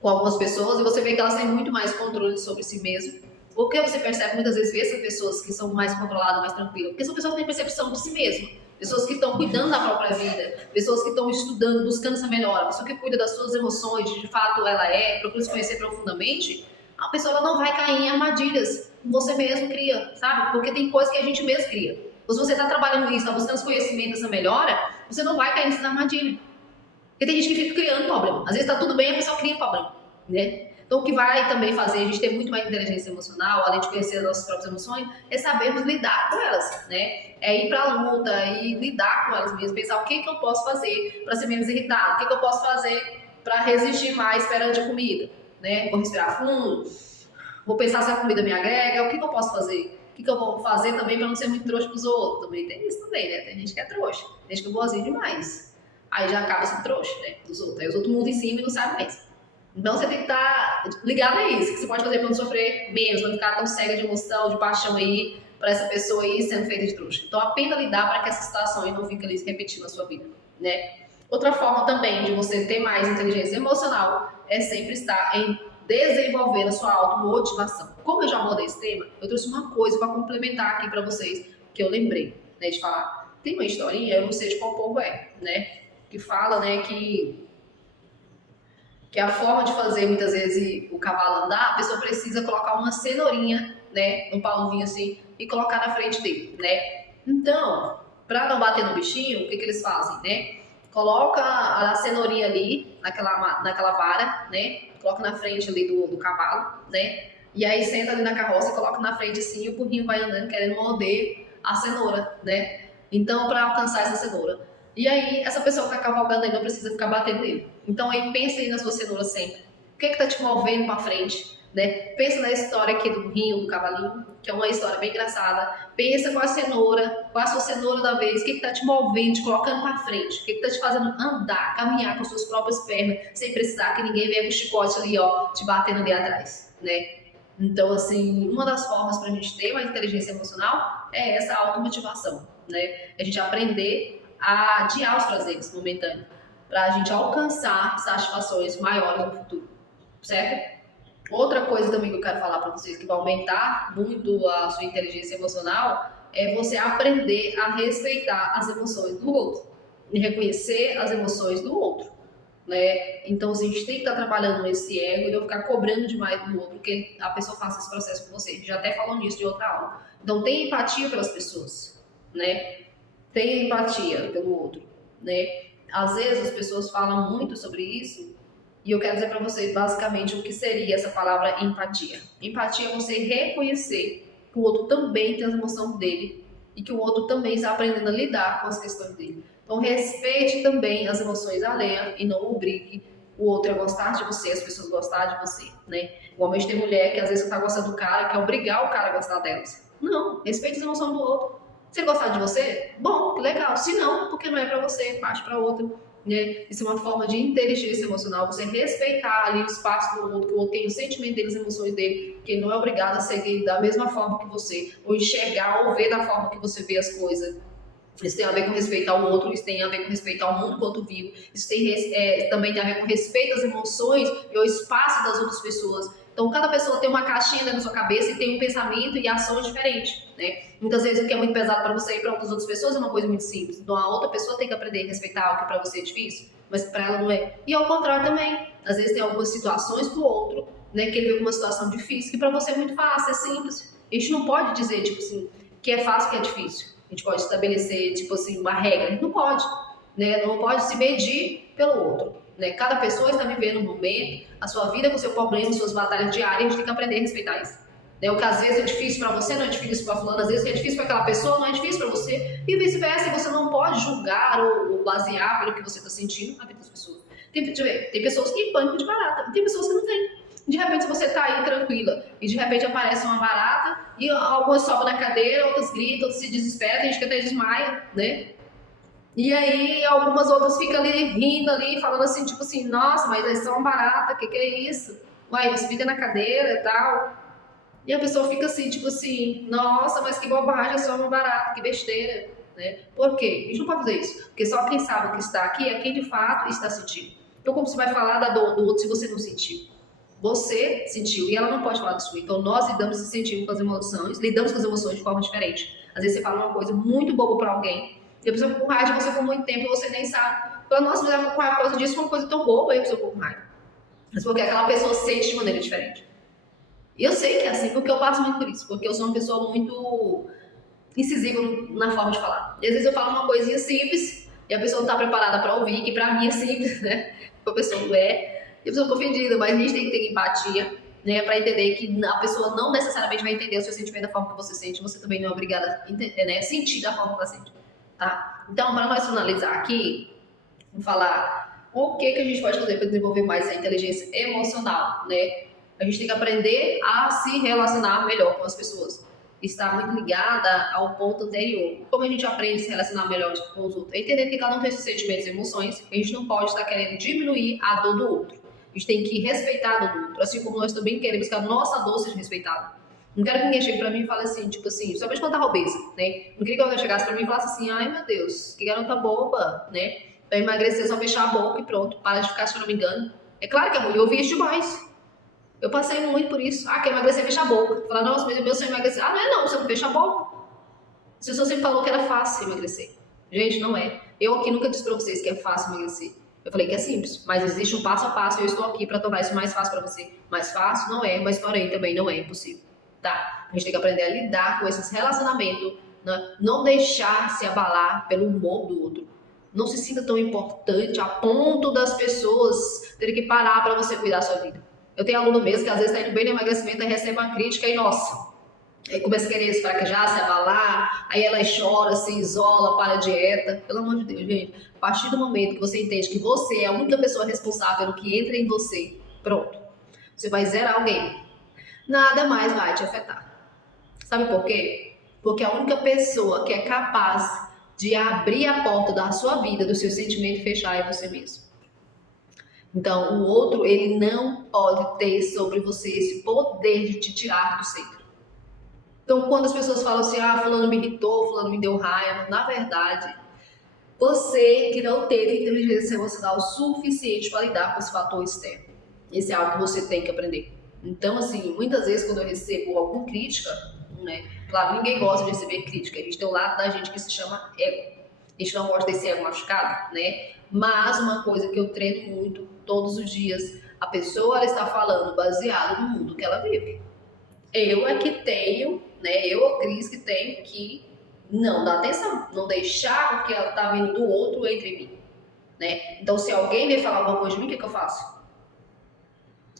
com algumas pessoas e você vê que elas têm muito mais controle sobre si mesmo. Por que você percebe muitas vezes essas pessoas que são mais controladas, mais tranquilas? Porque são pessoas que têm percepção de si mesmas, pessoas que estão cuidando da própria vida, pessoas que estão estudando, buscando essa melhora, pessoa que cuida das suas emoções, de fato ela procura se conhecer profundamente. A pessoa ela não vai cair em armadilhas que você mesmo cria, sabe? Porque tem coisas que a gente mesmo cria. Então, se você está trabalhando isso, está buscando esse conhecimento, essa melhora, você não vai cair nessas armadilhas. Porque tem gente que fica criando problema. Às vezes está tudo bem, a pessoa cria problema, né? Então, o que vai também fazer a gente ter muito mais inteligência emocional, além de conhecer as nossas próprias emoções, é sabermos lidar com elas, né? É ir pra luta e lidar com elas mesmas, pensar o que eu posso fazer para ser menos irritado, o que eu posso fazer para resistir mais perante a comida, né? Vou respirar fundo, vou pensar se a comida me agrega, o que eu posso fazer? O que eu vou fazer também para não ser muito trouxa pros outros? Também tem isso também, né? Tem gente que é trouxa, tem gente que é boazinha demais. Aí já acaba sendo trouxa, né? Dos outros. Aí os outros montam em cima e não sabem mais. Então você tem que estar ligado a isso, que você pode fazer para não sofrer menos, não ficar tão cega de emoção, de paixão aí, para essa pessoa aí sendo feita de trouxa. Então aprenda a lidar para que essa situação aí não fique ali se repetindo na sua vida, né? Outra forma também de você ter mais inteligência emocional é sempre estar em desenvolver a sua automotivação. Como eu já abordei esse tema, eu trouxe uma coisa para complementar aqui para vocês, que eu lembrei, né, de falar. Tem uma historinha, eu não sei de qual povo é, né, que fala, né, que a forma de fazer muitas vezes o cavalo andar, a pessoa precisa colocar uma cenourinha, né, no pauzinho assim, e colocar na frente dele, né. Então, para não bater no bichinho, o que eles fazem, né? Coloca a cenourinha ali, naquela vara, né? Coloca na frente ali do cavalo, né? E aí senta ali na carroça, coloca na frente assim, e o burrinho vai andando querendo morder a cenoura, né? Então, para alcançar essa cenoura. E aí, essa pessoa que tá cavalgando aí não precisa ficar batendo nele. Então, aí pensa aí na sua cenoura sempre. O que tá te movendo para frente, né? Pensa na história aqui do burrinho, do cavalinho, que é uma história bem engraçada. Pensa com a cenoura, com a sua cenoura da vez, o que tá te movendo, te colocando para frente, o que tá te fazendo andar, caminhar com as suas próprias pernas, sem precisar que ninguém venha com o chicote ali, ó, te batendo ali atrás, né? Então, assim, uma das formas pra gente ter mais inteligência emocional é essa automotivação, né? A gente aprender a adiar os prazeres momentâneos, pra gente alcançar satisfações maiores no futuro, certo? Outra coisa também que eu quero falar para vocês que vai aumentar muito a sua inteligência emocional é você aprender a respeitar as emoções do outro e reconhecer as emoções do outro, né? Então, assim, a gente tem que estar trabalhando nesse ego e não ficar cobrando demais do outro que a pessoa faça esse processo com você. A gente já até falou nisso de outra aula. Então, tenha empatia pelas pessoas, né? Tenha empatia pelo outro, né? Às vezes as pessoas falam muito sobre isso. E eu quero dizer para vocês, basicamente, o que seria essa palavra empatia. Empatia é você reconhecer que o outro também tem as emoções dele e que o outro também está aprendendo a lidar com as questões dele. Então, respeite também as emoções alheias e não obrigue o outro a gostar de você, as pessoas gostar de você, né? Igualmente tem mulher que às vezes está gostando do cara, quer obrigar o cara a gostar delas. Não, respeite as emoções do outro. Se ele gostar de você, bom, que legal. Se não, porque não é para você, parte para outro. né? Isso é uma forma de inteligência emocional, você respeitar ali o espaço do outro, que o outro tem o sentimento dele, as emoções dele, que ele não é obrigado a seguir da mesma forma que você, ou enxergar ou ver da forma que você vê as coisas. Isso tem a ver com respeitar o outro, isso tem a ver com respeitar o mundo quanto vivo, isso também tem a ver com respeito às emoções e ao espaço das outras pessoas. Então, cada pessoa tem uma caixinha dentro da sua cabeça e tem um pensamento e ações diferentes, né? Muitas vezes o que é muito pesado para você e para outras pessoas é uma coisa muito simples. Então, a outra pessoa tem que aprender a respeitar o que para você é difícil, mas para ela não é. E ao contrário também. Às vezes tem algumas situações para o outro, né, que ele vê como uma situação difícil, que para você é muito fácil, é simples. A gente não pode dizer, tipo assim, que é fácil, que é difícil. A gente pode estabelecer, tipo assim, uma regra. A gente não pode, né? Não pode se medir pelo outro, né? Cada pessoa está vivendo um momento, a sua vida com seu problema, suas batalhas diárias, a gente tem que aprender a respeitar isso. Né? O que às vezes é difícil para você não é difícil para fulano, às vezes o que é difícil para aquela pessoa não é difícil para você, e vice-versa. Você não pode julgar ou basear pelo que você está sentindo na vida das pessoas. Tem pessoas que têm pânico de barata, tem pessoas que não têm. De repente você tá aí tranquila e de repente aparece uma barata e algumas sobem na cadeira, outras gritam, outras se desesperam, tem gente que até desmaia, né? E aí algumas outras ficam ali rindo ali, falando assim, tipo assim, nossa, mas é só uma barata, que é isso? Uai, você fica na cadeira e tal. E a pessoa fica assim, tipo assim, nossa, mas que bobagem, é só uma barata, que besteira, né? Por quê? A gente não pode fazer isso, porque só quem sabe o que está aqui é quem de fato está sentindo. Então como você vai falar da dor do outro se você não sentiu? Você sentiu e ela não pode falar da sua. Então nós lidamos esse sentido com as emoções, lidamos com as emoções de forma diferente. Às vezes você fala uma coisa muito boba pra alguém, e a pessoa fica com raiva de você por muito tempo e você nem sabe. Fala, nossa, mas ela ficou com raiva por causa disso, foi uma coisa tão boba, e a pessoa ficou com raiva. Mas porque aquela pessoa sente de maneira diferente. E eu sei que é assim, porque eu passo muito por isso, porque eu sou uma pessoa muito incisiva na forma de falar. E às vezes eu falo uma coisinha simples, e a pessoa não está preparada para ouvir, que pra mim é simples, né? A pessoa não é. E a pessoa fica ofendida, mas a gente tem que ter empatia, né, para entender que a pessoa não necessariamente vai entender o seu sentimento da forma que você sente, você também não é obrigada a né, sentir da forma que ela sente, tá? Então, para nós finalizar aqui, vamos falar o que a gente pode fazer para desenvolver mais a inteligência emocional, né? A gente tem que aprender a se relacionar melhor com as pessoas. Está muito ligada ao ponto anterior. Como a gente aprende a se relacionar melhor com os outros? É entender que cada um tem seus sentimentos e emoções. A gente não pode estar querendo diminuir a dor do outro. A gente tem que respeitar a dor do outro. Assim como nós também queremos que a nossa dor seja respeitada. Não quero que ninguém chegue pra mim e fale assim, tipo assim, somente quando tá obesa, né? Não queria que alguém chegasse pra mim e falasse assim, ai meu Deus, que garota boba, né? Pra emagrecer só fechar a boca e pronto, para de ficar choramingando. É claro que é ruim, eu ouvi isso demais. Eu passei muito por isso. Ah, quer emagrecer, fecha a boca. Falar, nossa, mas o meu sonho é emagrecer. Ah, não é não, você não fecha a boca. A pessoa sempre falou que era fácil emagrecer. Gente, não é. Eu aqui nunca disse pra vocês que é fácil emagrecer. Eu falei que é simples, mas existe um passo a passo e eu estou aqui para tornar isso mais fácil para você. Mais fácil não é, mas porém também não é impossível, tá? A gente tem que aprender a lidar com esses relacionamentos, né? Não deixar se abalar pelo humor do outro. Não se sinta tão importante a ponto das pessoas terem que parar para você cuidar da sua vida. Eu tenho aluno mesmo que às vezes está indo bem no emagrecimento e recebe uma crítica e nossa, aí começa a querer esfraquejar, se abalar, aí ela chora, se isola, para a dieta. Pelo amor de Deus, gente. A partir do momento que você entende que você é a única pessoa responsável pelo que entra em você, pronto. Você vai zerar alguém. Nada mais vai te afetar. Sabe por quê? Porque a única pessoa que é capaz de abrir a porta da sua vida, do seu sentimento e fechar é você mesmo. Então, o outro, ele não pode ter sobre você esse poder de te tirar do centro. Então, quando as pessoas falam assim, ah, fulano me irritou, fulano me deu raiva, na verdade, você que não teve inteligência emocional suficiente para lidar com esse fator externo. Esse é algo que você tem que aprender. Então, assim, muitas vezes quando eu recebo alguma crítica, né, claro, ninguém gosta de receber crítica, a gente tem um lado da gente que se chama ego. A gente não gosta desse ego machucado, né? Mas uma coisa que eu treino muito, todos os dias, a pessoa ela está falando baseado no mundo que ela vive. Eu é que tenho, né? Eu, a Cris, que tenho que não dar atenção, não deixar o que ela tá vendo do outro entre em mim, né? Então, se alguém me falar alguma coisa de mim, o que eu faço?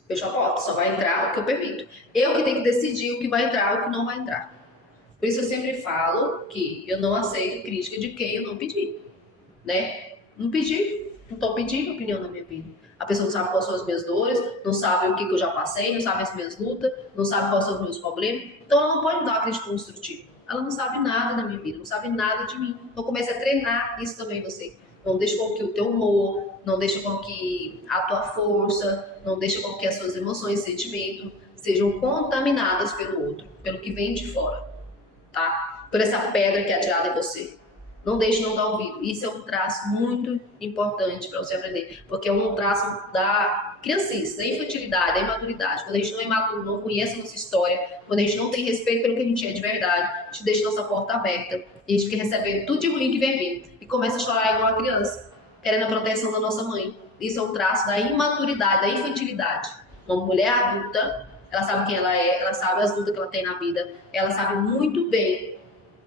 Fecho a porta, só vai entrar o que eu permito. Eu que tenho que decidir o que vai entrar e o que não vai entrar. Por isso eu sempre falo que eu não aceito crítica de quem eu não pedi, né? Não pedi, não tô pedindo opinião na minha vida. A pessoa não sabe quais são as minhas dores, não sabe o que eu já passei, não sabe as minhas lutas, não sabe quais são os meus problemas. Então ela não pode me dar uma crítica construtiva. Ela não sabe nada da minha vida, não sabe nada de mim. Então comece a treinar isso também em você. Não deixa com que o teu humor, não deixa com que a tua força, não deixa com que as suas emoções e sentimentos sejam contaminadas pelo outro, pelo que vem de fora, tá? Por essa pedra que é atirada em você. Não deixe não dar ouvido. Isso é um traço muito importante para você aprender, porque é um traço da criancice, da infantilidade, da imaturidade. Quando a gente não é imaturo, não conhece a nossa história, quando a gente não tem respeito pelo que a gente é de verdade, a gente deixa nossa porta aberta e a gente fica recebendo tudo de ruim que vem vir e começa a chorar igual uma criança, querendo a proteção da nossa mãe. Isso é um traço da imaturidade, da infantilidade. Uma mulher adulta, ela sabe quem ela é, ela sabe as lutas que ela tem na vida, ela sabe muito bem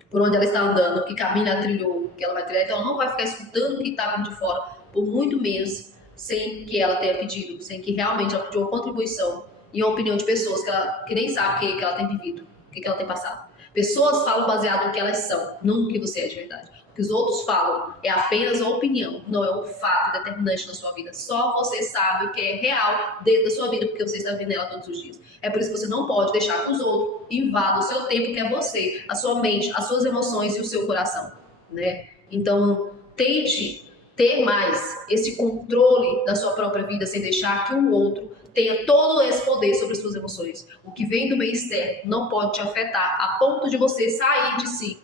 por onde ela está andando, que caminho ela trilhou, que ela vai trilhar. Então ela não vai ficar escutando o que está vindo de fora, por muito menos sem que ela tenha pedido, sem que realmente ela pediu uma contribuição e uma opinião de pessoas que nem sabem o que ela tem vivido, o que ela tem passado. Pessoas falam baseado no que elas são, não no que você é de verdade. O que os outros falam é apenas uma opinião, não é um fato determinante na sua vida. Só você sabe o que é real dentro da sua vida, porque você está vivendo ela todos os dias. É por isso que você não pode deixar que os outros invadam o seu tempo, que é você, a sua mente, as suas emoções e o seu coração, né? Então, tente ter mais esse controle da sua própria vida, sem deixar que o outro tenha todo esse poder sobre as suas emoções. O que vem do meio externo não pode te afetar a ponto de você sair de si,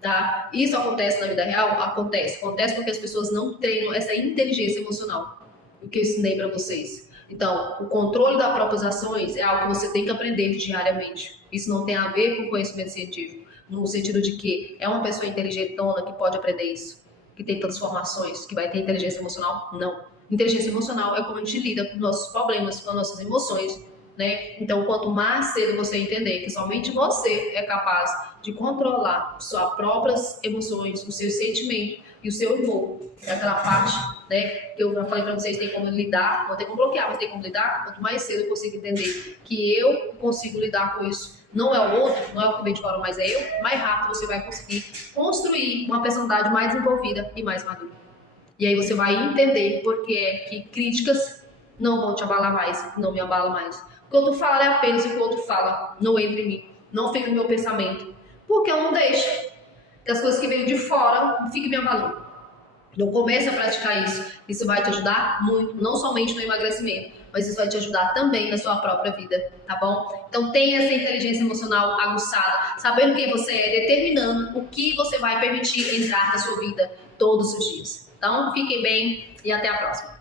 tá? Isso acontece na vida real? Acontece porque as pessoas não treinam essa inteligência emocional, o que eu ensinei para vocês. Então, o controle das próprias ações é algo que você tem que aprender diariamente. Isso não tem a ver com conhecimento científico, no sentido de que é uma pessoa inteligentona que pode aprender isso, que tem transformações, que vai ter inteligência emocional? Não. Inteligência emocional é como a gente lida com os nossos problemas, com as nossas emoções, né? Então, quanto mais cedo você entender que somente você é capaz de controlar suas próprias emoções, os seus sentimentos e o seu humor, é aquela parte, né, que eu já falei para vocês, tem como lidar, não tem como bloquear, mas tem como lidar. Quanto mais cedo eu consigo entender que eu consigo lidar com isso, não é o outro, não é o que vem de fora, mas é eu, mais rápido você vai conseguir construir uma personalidade mais envolvida e mais madura. E aí você vai entender porque é que críticas não vão te abalar mais, não me abala mais. O que o outro fala é apenas o que o outro fala, não entra em mim, não fica no meu pensamento, porque eu não deixo que as coisas que vêm de fora fiquem me abalando. Então comece a praticar isso, isso vai te ajudar muito, não somente no emagrecimento, mas isso vai te ajudar também na sua própria vida, tá bom? Então tenha essa inteligência emocional aguçada, sabendo quem você é, determinando o que você vai permitir entrar na sua vida todos os dias. Então fiquem bem e até a próxima.